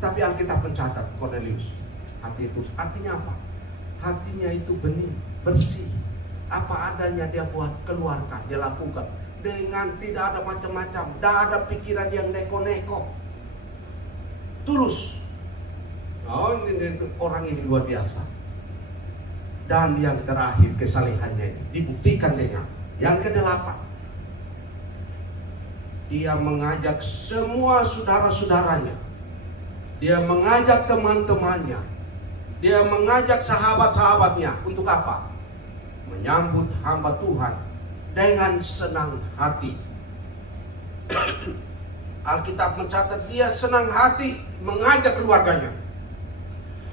Tapi Alkitab mencatat Kornelius, hati itu artinya apa? Hatinya itu bening, bersih. Apa adanya dia buat, keluarkan, dia lakukan dengan tidak ada macam-macam, tidak ada pikiran yang neko-neko. Tulus. Oh, ini orang ini luar biasa. Dan yang terakhir kesalehannya ini dibuktikan dengan yang ke-8. Dia mengajak semua saudara-saudaranya. Dia mengajak teman-temannya. Dia mengajak sahabat-sahabatnya. Untuk apa? Menyambut hamba Tuhan dengan senang hati. Alkitab mencatat dia senang hati mengajak keluarganya,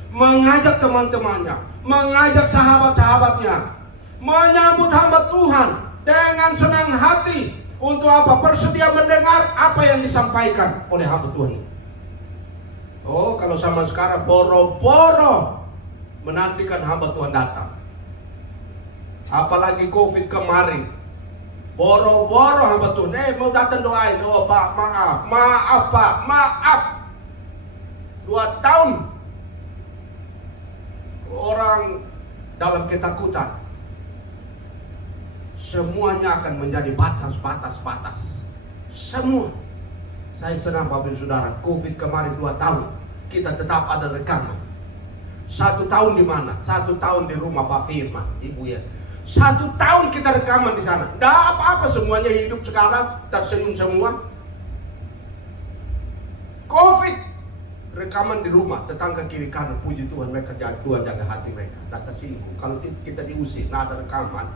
mengajak teman-temannya, mengajak sahabat-sahabatnya, menyambut hamba Tuhan dengan senang hati. Untuk apa? Bersedia mendengar apa yang disampaikan oleh hamba Tuhan. Oh, kalau sama sekarang boro-boro menantikan hamba Tuhan datang. Apalagi COVID kemarin, boro-boro hamba Tuhan, mau datang doain. Oh Pak, maaf Pak, maaf. 2 tahun orang dalam ketakutan. Semuanya akan menjadi batas. Semua. Saya senang Bapak Ibu Saudara, COVID kemarin 2 tahun, kita tetap ada rekaman. 1 tahun di mana? 1 tahun di rumah Pak Firman, Ibu ya. 1 tahun kita rekaman di sana. Tidak apa-apa, semuanya hidup sekarang, tersenyum semua. COVID, rekaman di rumah, tetangga kiri kanan, puji Tuhan, mereka Tuhan jaga hati mereka, tak tersinggung. Kalau kita diusir, tidak ada rekaman.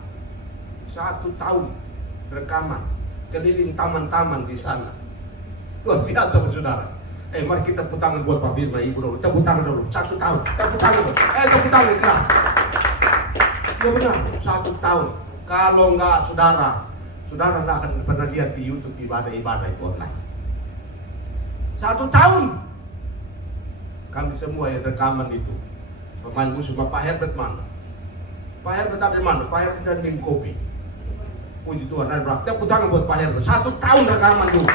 1 tahun rekaman, keliling taman-taman di sana. Luar biasa Saudara. Mari kita tepuk tangan buat Pak Firman, Ibu dulu. Tepuk tangan dulu. 1 tahun. Tepuk tangan dulu. Tepuk tangan keras. Ya benar, 1 tahun. Kalau enggak saudara enggak akan pernah lihat di YouTube ibadah-ibadah itu online. 1 tahun. Kami semua yang rekaman itu. Pemain musuh Pak Herbert mana? Pak Herbert ada di mana? Pak Herbert dan minum kopi. Puji Tuhan, dan berarti tepuk tangan buat Pak Herbert. 1 tahun rekaman dulu.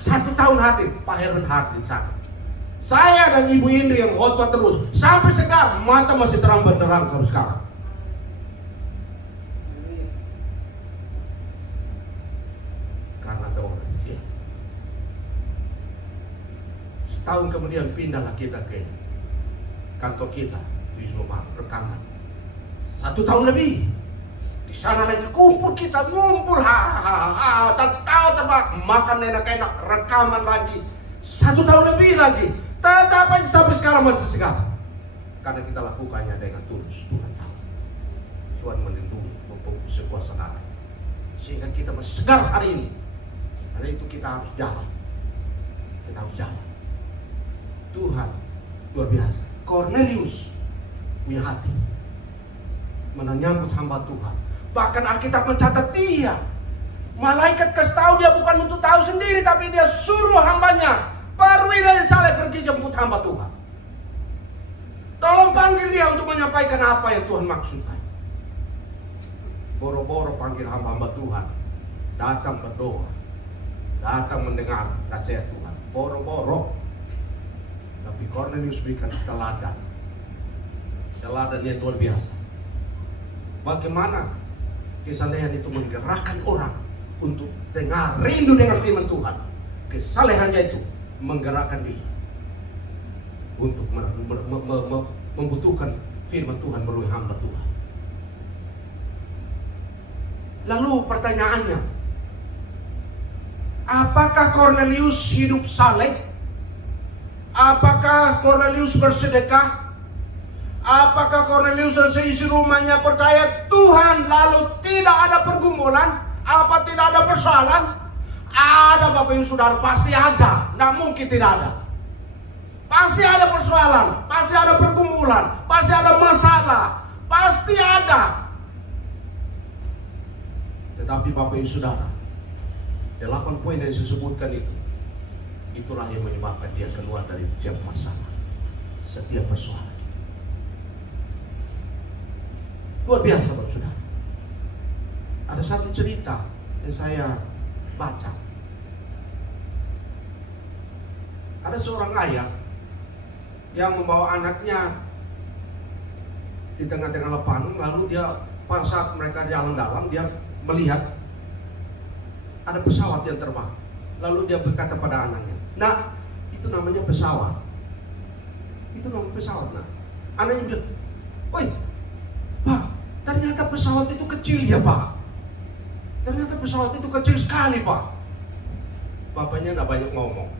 1 tahun hadir, Pak Herbert hadir di sana. Saya dan Ibu Indri yang khotbah terus sampai sekarang, mata masih terang benderang sampai sekarang. Karena ada orang kecil. Setahun kemudian pindahlah kita ke kantor kita di Wisma Bang, rekaman. 1 tahun lebih Di sana lagi kumpul kita, ngumpul, tahu terbak, makan enak-enak, rekaman lagi, 1 tahun lebih lagi. Tetapi sampai sekarang masih segar. Karena kita lakukannya dengan tulus. Tuhan tahu. Tuhan melindungi, membungkus sebuah saudara. Sehingga kita masih segar hari ini. Karena itu kita harus jalan. Kita harus jalan. Tuhan luar biasa. Cornelius punya hati menyambut hamba Tuhan. Bahkan Alkitab mencatat dia. Malaikat kasih tahu dia bukan untuk tahu sendiri, tapi dia suruh hambanya, perwira yang saleh, pergi jemput hamba Tuhan. Tolong panggil dia untuk menyampaikan apa yang Tuhan maksudkan. Boro-boro panggil hamba-hamba Tuhan, datang berdoa, datang mendengar nasihat Tuhan. Boro-boro. Tapi Cornelius berikan teladan. Teladan yang luar biasa. Bagaimana kesalehan itu menggerakkan orang untuk dengar, rindu dengan firman Tuhan. Kesalehannya itu menggerakkan dia untuk membutuhkan firman Tuhan melalui hamba Tuhan. Lalu pertanyaannya, apakah Cornelius hidup saleh? Apakah Cornelius bersedekah? Apakah Cornelius dan seisi rumahnya percaya Tuhan lalu tidak ada pergumulan? Apa tidak ada persoalan? Ada Bapak Ibu Saudara, pasti ada. Tidak mungkin tidak ada. Pasti ada persoalan, pasti ada pergumulan, pasti ada masalah, pasti ada. Tetapi Bapak Ibu Saudara, 8 poin yang saya sebutkan itu, itulah yang menyebabkan dia keluar dari setiap masalah, setiap persoalan. Luar biasa Bapak Saudara. Ada satu cerita yang saya baca. Ada seorang ayah yang membawa anaknya di tengah-tengah lapangan, lalu dia pada saat mereka jalan dalam, dia melihat ada pesawat yang terbang. Lalu dia berkata pada anaknya, "Nak, itu namanya pesawat. Itu namanya pesawat, nak." Anaknya bilang, "Woi, Pak, ternyata pesawat itu kecil ya, Pak. Ternyata pesawat itu kecil sekali, Pak." Bapaknya tidak banyak ngomong.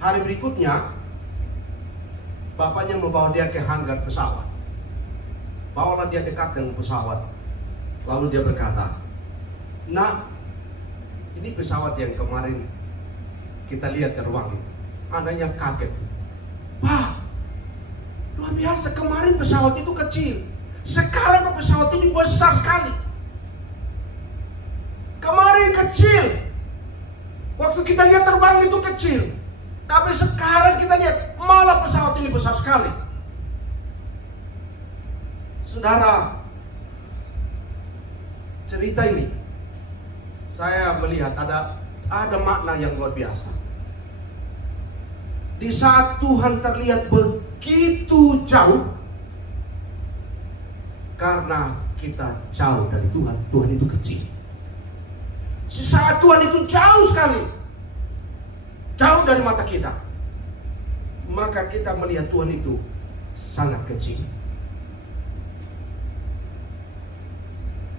Hari berikutnya, bapaknya membawa dia ke hanggar pesawat. Bawalah dia dekat dengan pesawat. Lalu dia berkata, "Nak, ini pesawat yang kemarin kita lihat terbang itu." Anaknya kaget. "Pak, luar biasa, kemarin pesawat itu kecil. Sekarang kok pesawat ini besar sekali. Kemarin kecil. Waktu kita lihat terbang itu kecil. Tapi sekarang kita lihat malah pesawat ini besar sekali." Saudara, cerita ini saya melihat ada makna yang luar biasa. Di saat Tuhan terlihat begitu jauh, karena kita jauh dari Tuhan, Tuhan itu kecil. Di saat Tuhan itu jauh sekali, jauh dari mata kita, maka kita melihat Tuhan itu sangat kecil.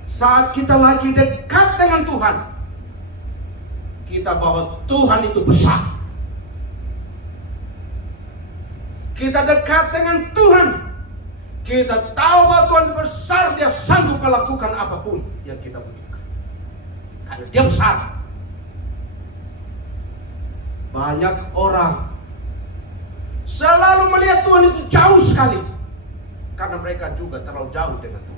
Saat kita lagi dekat dengan Tuhan, kita bahwa Tuhan itu besar. Kita dekat dengan Tuhan, kita tahu bahwa Tuhan besar, dia sanggup melakukan apapun yang kita butuhkan. Karena dia besar. Banyak orang selalu melihat Tuhan itu jauh sekali, karena mereka juga terlalu jauh dengan Tuhan.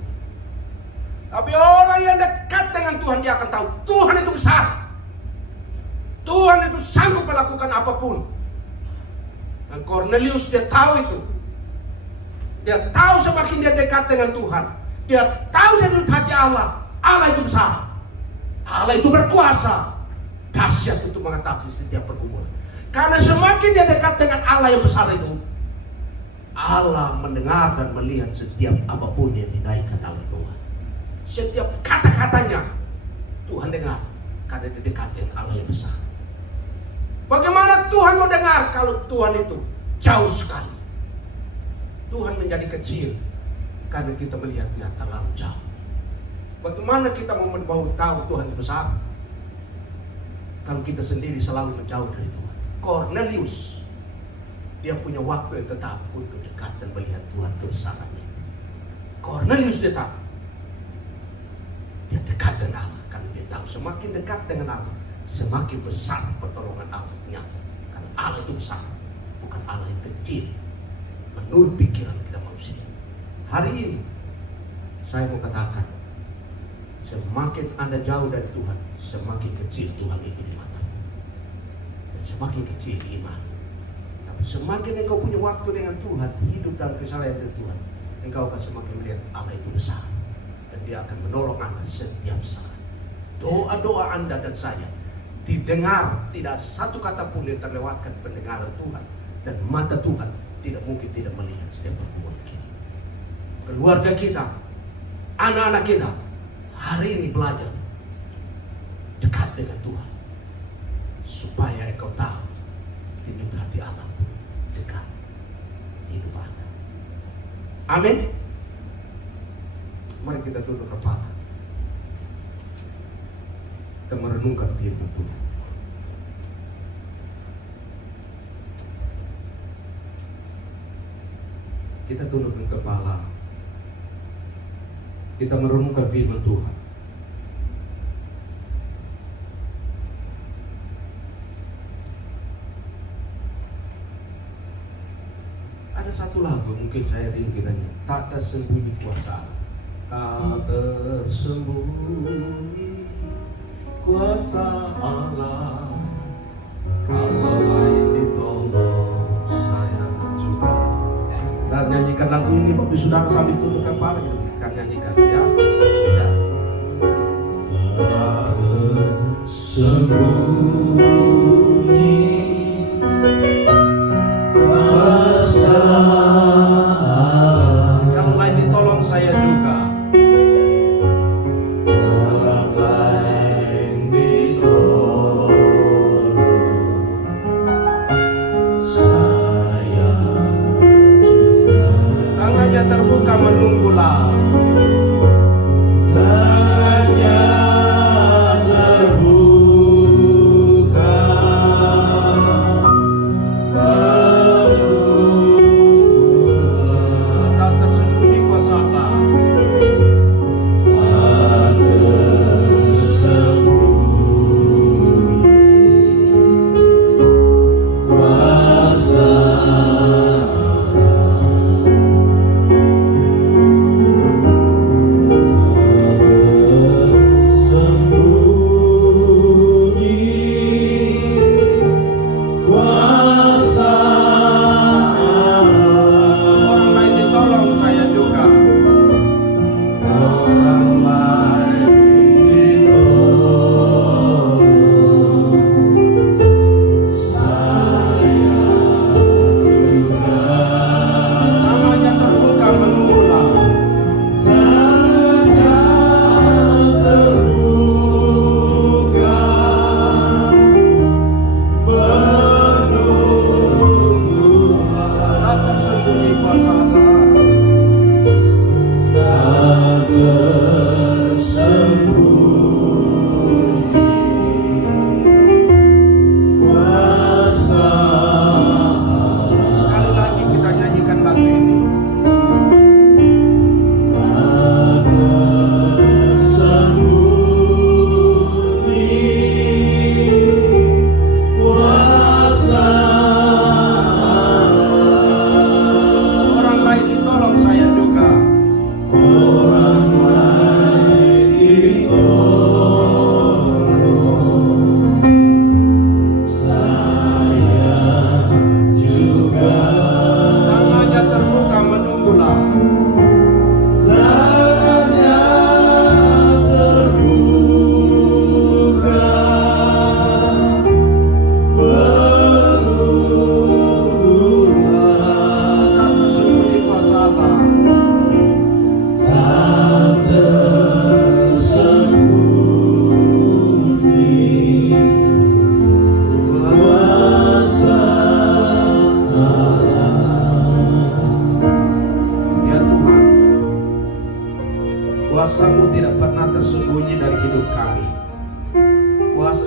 Tapi orang yang dekat dengan Tuhan, dia akan tahu Tuhan itu besar. Tuhan itu sanggup melakukan apapun. Dan Cornelius dia tahu itu. Dia tahu semakin dia dekat dengan Tuhan, dia tahu dia di hati Allah. Allah itu besar. Allah itu berkuasa. Dahsyat untuk mengatasi setiap pergumulan. Karena semakin dia dekat dengan Allah yang besar itu, Allah mendengar dan melihat setiap apapun yang dinaikkan oleh Tuhan. Setiap kata-katanya Tuhan dengar, karena dia dekat dengan Allah yang besar. Bagaimana Tuhan mau dengar kalau Tuhan itu jauh sekali? Tuhan menjadi kecil karena kita melihatnya terlalu jauh. Bagaimana kita mau tahu Tuhan itu besar kalau kita sendiri selalu menjauh dari Tuhan? Cornelius, dia punya waktu yang tetap untuk dekat dan melihat Tuhan kebesarannya. Cornelius dia tahu, dia dekat dengan Allah karena dia tahu semakin dekat dengan Allah, semakin besar pertolongan Allah nyata. Karena Allah itu besar, bukan Allah yang kecil menurut pikiran kita manusia. Hari ini saya mau katakan, semakin Anda jauh dari Tuhan, semakin kecil Tuhan itu di mata, dan semakin kecil iman. Tapi semakin engkau punya waktu dengan Tuhan, hidup dalam kesalahan dengan Tuhan, engkau akan semakin melihat Allah itu besar, dan Dia akan menolong Anda setiap saat. Doa-doa Anda dan saya didengar, tidak ada satu kata pun yang terlewatkan pendengaran Tuhan, dan mata Tuhan tidak mungkin tidak melihat setiap perbuatan kita. Keluarga kita, anak-anak kita, hari ini belajar dekat dengan Tuhan, supaya engkau tahu hidup hati Allah dekat hidup Anda. Amin. Mari kita tunduk kepala, kita merenungkan firman Tuhan. Kita tundukkan kepala, kita merenungkan firman Tuhan. Ada satu lagu mungkin saya rindukannya, tak tersembunyi kuasa Allah. Tak tersembunyi kuasa Allah, kalau lain ditolong saya juga. Kita nyanyikan lagu ini Bapak Saudara sambil tundukkan kepala, kita nyanyikan ya. Ya. Tak tersembunyi kuasa Allah, kalau lain ditolong saya juga. Kalau lain ditolong saya juga. Tangannya terbuka menunggulah. Tangannya terbuka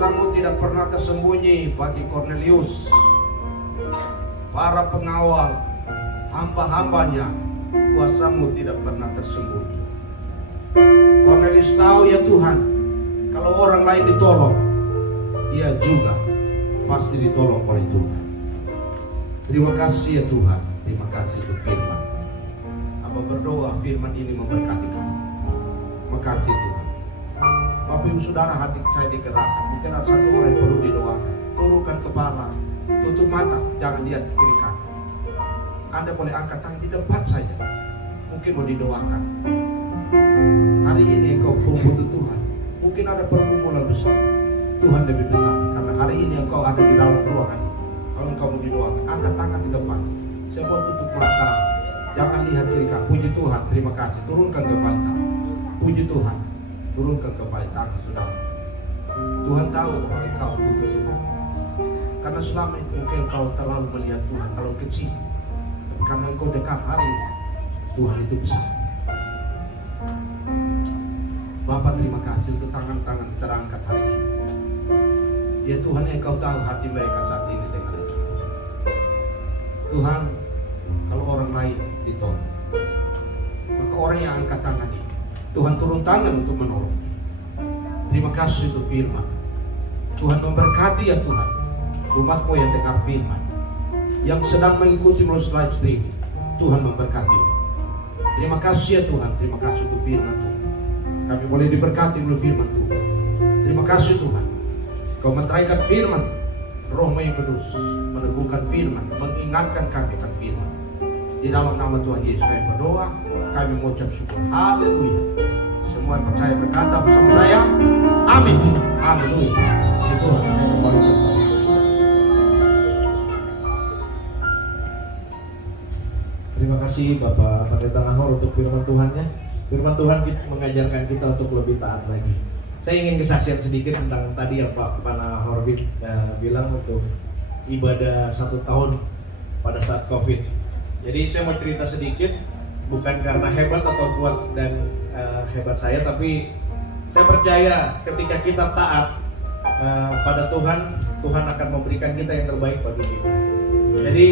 Kuasamu tidak pernah tersembunyi bagi Kornelius. Para pengawal, hamba-hambanya, kuasamu tidak pernah tersembunyi. Kornelius tahu ya Tuhan, kalau orang lain ditolong, dia juga pasti ditolong oleh Tuhan. Terima kasih ya Tuhan, terima kasih untuk firman. Hamba berdoa firman ini memberkati kami. Terima kasih Tuhan. Bapak Ibu Saudara, hati saya digerakkan. Mungkin ada satu orang yang perlu didoakan. Turunkan kepala, tutup mata, jangan lihat kiri kanan. Anda boleh angkat tangan di tempat saja. Mungkin mau didoakan. Hari ini engkau butuh Tuhan. Mungkin ada pergumulan besar. Tuhan lebih besar. Karena hari ini engkau ada di dalam ruangan ini. Kalau engkau mau didoakan, angkat tangan di tempat. Saya mau tutup mata. Jangan lihat kiri kanan. Puji Tuhan, terima kasih. Turunkan kepala tangan. Puji Tuhan. Turunkan kepala tangan, saudara. Tuhan tahu bahwa engkau butuh Tuhan. Karena selama itu mungkin engkau terlalu melihat Tuhan terlalu kecil. Tapi karena engkau dekat hari ini, Tuhan itu besar. Bapak terima kasih untuk tangan-tangan terangkat hari ini. Ya Tuhan, engkau tahu hati mereka saat ini dengan itu. Tuhan, kalau orang lain ditolong, maka orang yang angkat tangan ini, Tuhan turun tangan untuk menolong. Terima kasih untuk firman. Tuhan memberkati ya Tuhan umat-Mu yang dengar firman, yang sedang mengikuti melalui live stream. Tuhan memberkati. Terima kasih ya Tuhan, terima kasih untuk firman Tuhan. Kami boleh diberkati melalui firman Tuhan. Terima kasih Tuhan. Kau meteraikan firman, Roh-Mu yang kudus meneguhkan firman, mengingatkan kami akan firman. Di dalam nama Tuhan Yesus kami berdoa, kami mengucap syukur. Haleluya. Semua yang percaya berkata bersama saya, amin. Haleluya. Puji Tuhan. Saya kembali bersama. Terima kasih Bapak Pendeta Nahor untuk firman Tuhannya. Firman Tuhan mengajarkan kita untuk lebih taat lagi. Saya ingin kesaksian sedikit tentang tadi yang Pak Nahor bilang untuk ibadah 1 tahun pada saat COVID. Jadi saya mau cerita sedikit, bukan karena hebat atau kuat dan hebat saya, tapi saya percaya ketika kita taat pada Tuhan, Tuhan akan memberikan kita yang terbaik bagi kita. Jadi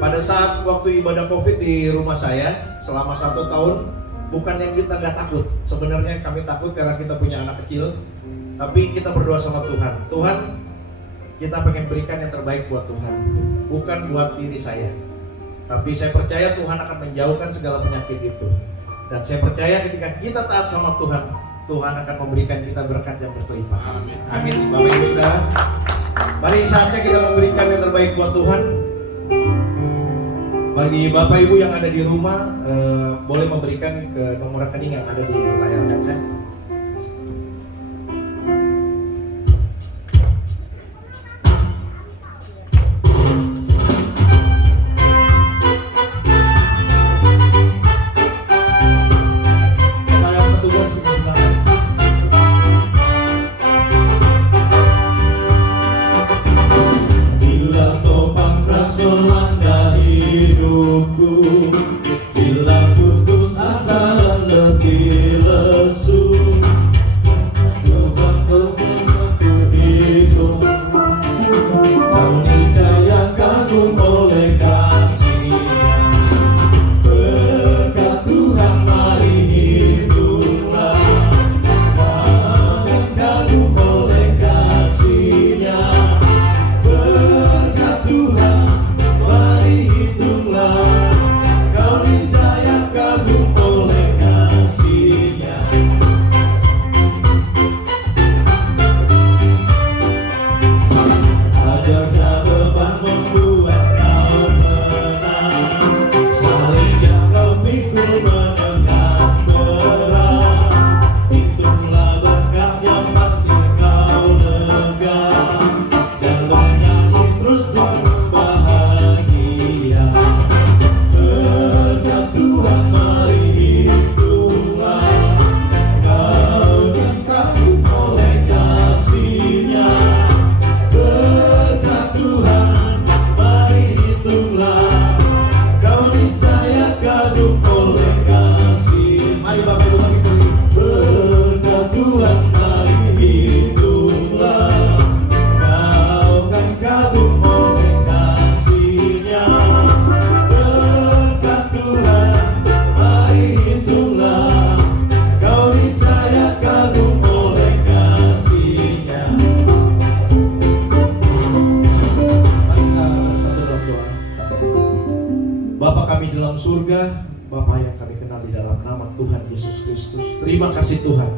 pada saat waktu ibadah COVID di rumah saya selama 1 tahun, bukan yang kita nggak takut. Sebenarnya kami takut karena kita punya anak kecil, tapi kita berdoa sama Tuhan. Tuhan, kita pengen berikan yang terbaik buat Tuhan, bukan buat diri saya. Tapi saya percaya Tuhan akan menjauhkan segala penyakit itu. Dan saya percaya ketika kita taat sama Tuhan, Tuhan akan memberikan kita berkat yang berlimpah. Amin. Amin. Bapak Ibu Saudara, mari saatnya kita memberikan yang terbaik buat Tuhan. Bagi Bapak Ibu yang ada di rumah, boleh memberikan ke nomor rekening yang ada di layar kaca. Bila putus asa dan letih lesu, nama Tuhan Yesus Kristus. Terima kasih Tuhan.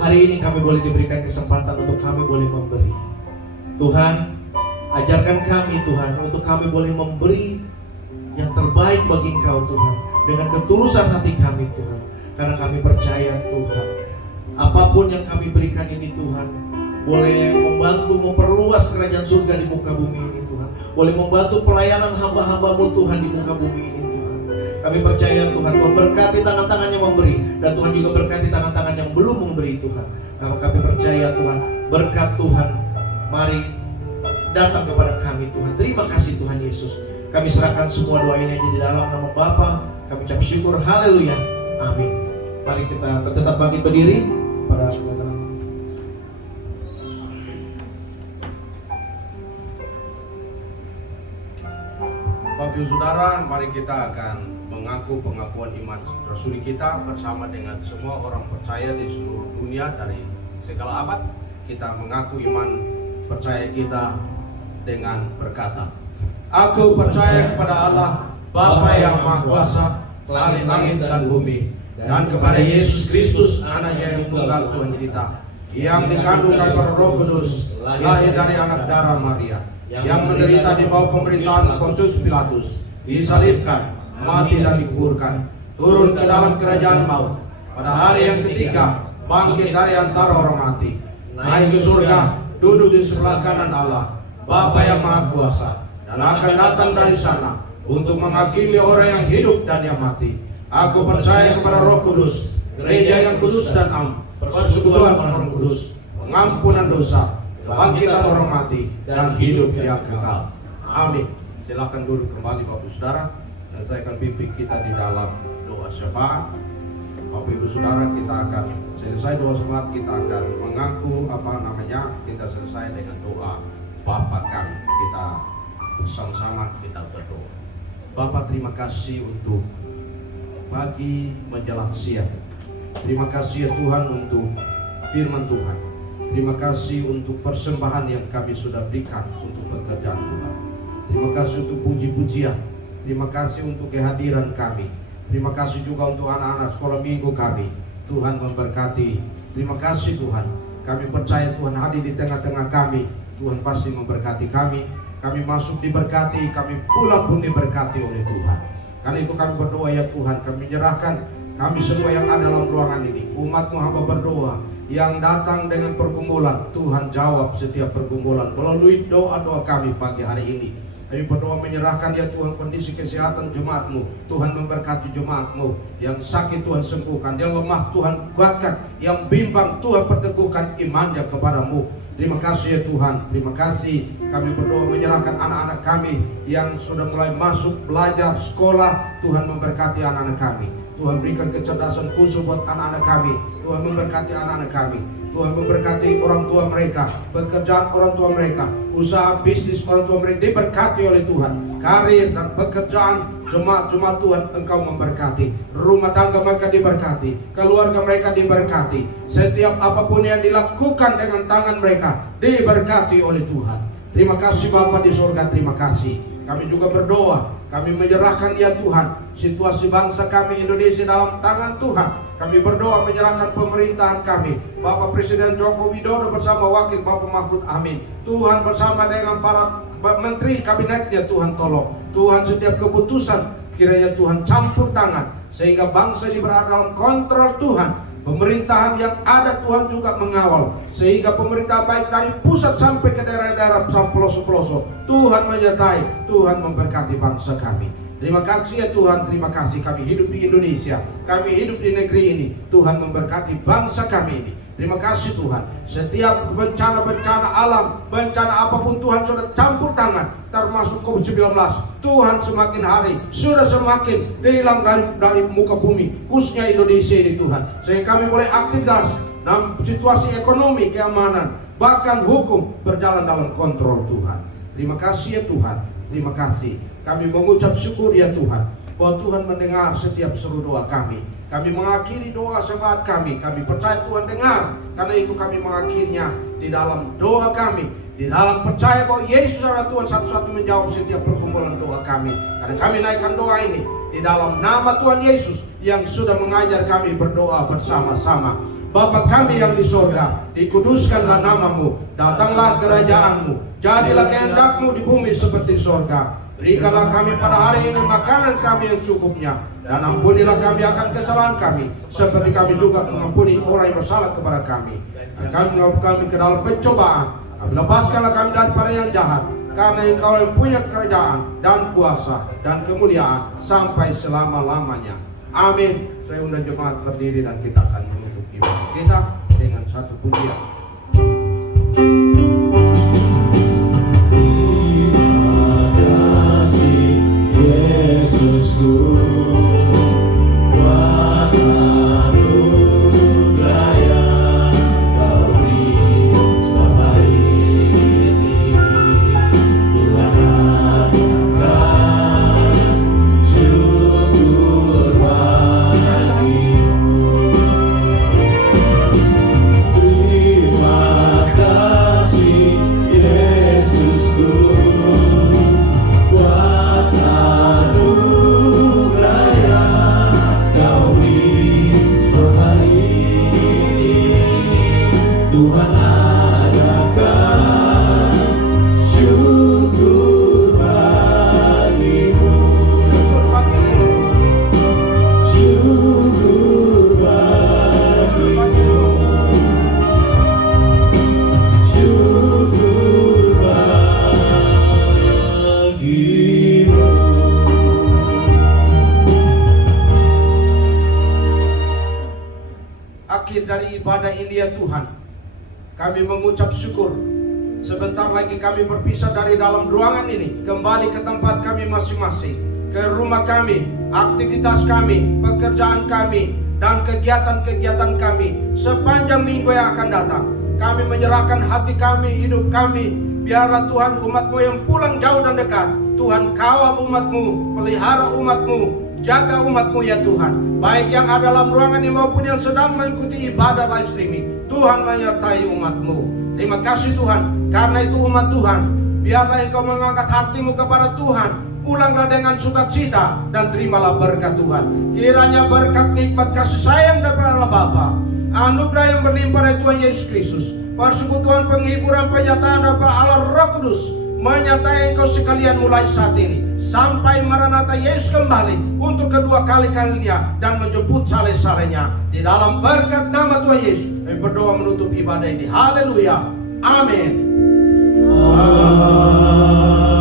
Hari ini kami boleh diberikan kesempatan untuk kami boleh memberi. Tuhan, ajarkan kami Tuhan untuk kami boleh memberi yang terbaik bagi Engkau Tuhan, dengan ketulusan hati kami Tuhan. Karena kami percaya Tuhan, apapun yang kami berikan ini Tuhan, boleh membantu memperluas kerajaan surga di muka bumi ini Tuhan. Boleh membantu pelayanan hamba-hamba-Mu Tuhan di muka bumi ini Tuhan. Kami percaya Tuhan, Tuhan berkati tangan-tangan yang memberi, dan Tuhan juga berkati tangan-tangan yang belum memberi Tuhan. Karena kami percaya Tuhan, berkat Tuhan mari datang kepada kami Tuhan. Terima kasih Tuhan Yesus. Kami serahkan semua doa ini di dalam nama Bapa. Kami ucap syukur, haleluya, amin. Mari kita tetap bangkit berdiri pada kedatangan. Bapak Ibu Saudara, mari kita akan mengaku pengakuan iman rasuli kita bersama dengan semua orang percaya di seluruh dunia dari segala abad. Kita mengaku iman percaya kita dengan berkata, aku percaya kepada Allah Bapa yang Maha Kuasa, langit dan bumi, dan kepada Yesus Kristus anaknya yang tunggal Tuhan kita, yang dikandung daripada Roh Kudus, lahir dari anak darah Maria, yang menderita di bawah pemerintahan Pontius Pilatus, disalibkan, mati dan dikuburkan, turun ke dalam kerajaan maut, pada hari yang ketiga bangkit dari antara orang mati, naik ke surga, duduk di sebelah kanan Allah Bapa yang Maha Kuasa, dan akan datang dari sana untuk menghakimi orang yang hidup dan yang mati. Aku percaya kepada Roh Kudus, gereja yang kudus dan am, persekutuan orang kudus, pengampunan dosa, kebangkitan orang mati, dan hidup yang kekal. Amin. Silakan duduk kembali Bapak Ibu Saudara, dan saya akan pimpin kita di dalam doa syafaat. Bapak Ibu Saudara, kita akan selesai doa syafaat, kita akan mengaku kita selesai dengan doa Bapa kami. Kita sama-sama kita berdoa. Bapa, terima kasih untuk pagi menjelang siang. Terima kasih ya Tuhan untuk firman Tuhan. Terima kasih untuk persembahan yang kami sudah berikan untuk pekerjaan Tuhan. Terima kasih untuk puji-pujian. Terima kasih untuk kehadiran kami. Terima kasih juga untuk anak-anak sekolah minggu kami. Tuhan memberkati. Terima kasih Tuhan. Kami percaya Tuhan hadir di tengah-tengah kami. Tuhan pasti memberkati kami. Kami masuk diberkati, kami pulang pun diberkati oleh Tuhan. Karena itu kami berdoa ya Tuhan, kami menyerahkan kami semua yang ada dalam ruangan ini. Umat-Mu hamba berdoa, yang datang dengan pergumulan, Tuhan jawab setiap pergumulan melalui doa-doa kami pagi hari ini. Kami berdoa menyerahkan ya Tuhan kondisi kesehatan jemaat-Mu. Tuhan memberkati jemaat-Mu. Yang sakit Tuhan sembuhkan, yang lemah Tuhan kuatkan, yang bimbang Tuhan perteguhkan imannya kepada-Mu. Terima kasih ya Tuhan, terima kasih. Kami berdoa menyerahkan anak-anak kami yang sudah mulai masuk belajar sekolah. Tuhan memberkati anak-anak kami. Tuhan berikan kecerdasan khusus buat anak-anak kami. Tuhan memberkati anak-anak kami. Tuhan memberkati orang tua mereka, pekerjaan orang tua mereka, usaha bisnis orang tua mereka diberkati oleh Tuhan. Karir dan pekerjaan jemaat-jemaat Tuhan Engkau memberkati. Rumah tangga mereka diberkati, keluarga mereka diberkati. Setiap apapun yang dilakukan dengan tangan mereka diberkati oleh Tuhan. Terima kasih Bapa di surga, terima kasih. Kami juga berdoa, kami menyerahkan ya Tuhan situasi bangsa kami Indonesia dalam tangan Tuhan. Kami berdoa menyerahkan pemerintahan kami, Bapak Presiden Joko Widodo bersama Wakil Bapak Mahfud Amin. Tuhan bersama dengan para menteri kabinetnya, Tuhan tolong. Tuhan setiap keputusan kiranya Tuhan campur tangan, sehingga bangsa ini berada dalam kontrol Tuhan. Pemerintahan yang ada Tuhan juga mengawal, sehingga pemerintah baik dari pusat sampai ke daerah-daerah sampai pelosok-pelosok Tuhan menyertai, Tuhan memberkati bangsa kami. Terima kasih ya Tuhan, terima kasih kami hidup di Indonesia, kami hidup di negeri ini. Tuhan memberkati bangsa kami ini. Terima kasih Tuhan. Setiap bencana-bencana alam, bencana apapun Tuhan sudah campur tangan, termasuk COVID-19. Tuhan semakin hari sudah semakin hilang dari muka bumi, khususnya Indonesia ini Tuhan. Sehingga kami boleh aktivitas dalam situasi ekonomi, keamanan, bahkan hukum berjalan dalam kontrol Tuhan. Terima kasih ya Tuhan, terima kasih. Kami mengucap syukur ya Tuhan, bahwa Tuhan mendengar setiap seru doa kami. Kami mengakhiri doa syafaat kami. Kami percaya Tuhan dengar. Karena itu kami mengakhirinya di dalam doa kami, di dalam percaya bahwa Yesus adalah Tuhan satu-satu menjawab setiap pergumulan doa kami. Karena kami naikkan doa ini di dalam nama Tuhan Yesus yang sudah mengajar kami berdoa bersama-sama. Bapa kami yang di sorga, dikuduskanlah namamu, datanglah kerajaanmu, jadilah kehendak-Mu di bumi seperti sorga. Berikanlah kami pada hari ini makanan kami yang cukupnya, dan ampunilah kami akan kesalahan kami, seperti kami juga mengampuni orang yang bersalah kepada kami. Dan kami mengampuni kami ke dalam pencobaan, lepaskanlah kami daripada yang jahat, karena Engkau yang punya kerajaan dan kuasa dan kemuliaan sampai selama-lamanya. Amin. Saya undang jemaat berdiri dan kita akan menutup ibadah kita dengan satu pujian. Terima kasih Yesusku, buat anugerah yang Kau beri setiap hari ini. Tuhan akan syukur bagimu. Terima kasih Yesusku, buat anugerah yang Kau beri setiap hari ini. Tuhan adakan syukur bagimu. Syukur bagimu. Syukur bagimu. Syukur bagimu. Akhir dari ibadah ini ya Tuhan, kami mengucap syukur. Sebentar lagi kami berpisah dari dalam ruangan ini, kembali ke tempat kami masing-masing, ke rumah kami, aktivitas kami, pekerjaan kami, dan kegiatan-kegiatan kami sepanjang minggu yang akan datang. Kami menyerahkan hati kami, hidup kami. Biarlah Tuhan umat-Mu yang pulang jauh dan dekat, Tuhan kawal umat-Mu, pelihara umat-Mu, jaga umat-Mu ya Tuhan. Baik yang ada dalam ruangan ini maupun yang sedang mengikuti ibadah live streaming, Tuhan menyertai umat-Mu. Terima kasih Tuhan, karena itu umat Tuhan, biarlah Engkau mengangkat hatimu kepada Tuhan. Pulanglah dengan sukacita dan terimalah berkat Tuhan. Kiranya berkat nikmat kasih sayang daripada Allah Bapa, anugerah yang berlimpah dari Tuhan Yesus Kristus, persekutuan penghiburan penyataan daripada Allah Roh Kudus menyertai engkau sekalian mulai saat ini sampai Maranatha Yesus kembali untuk kedua kalinya dan menjemput sale-salenya. Di dalam berkat nama Tuhan Yesus kami berdoa menutup ibadah ini. Haleluya. Amin. Amin.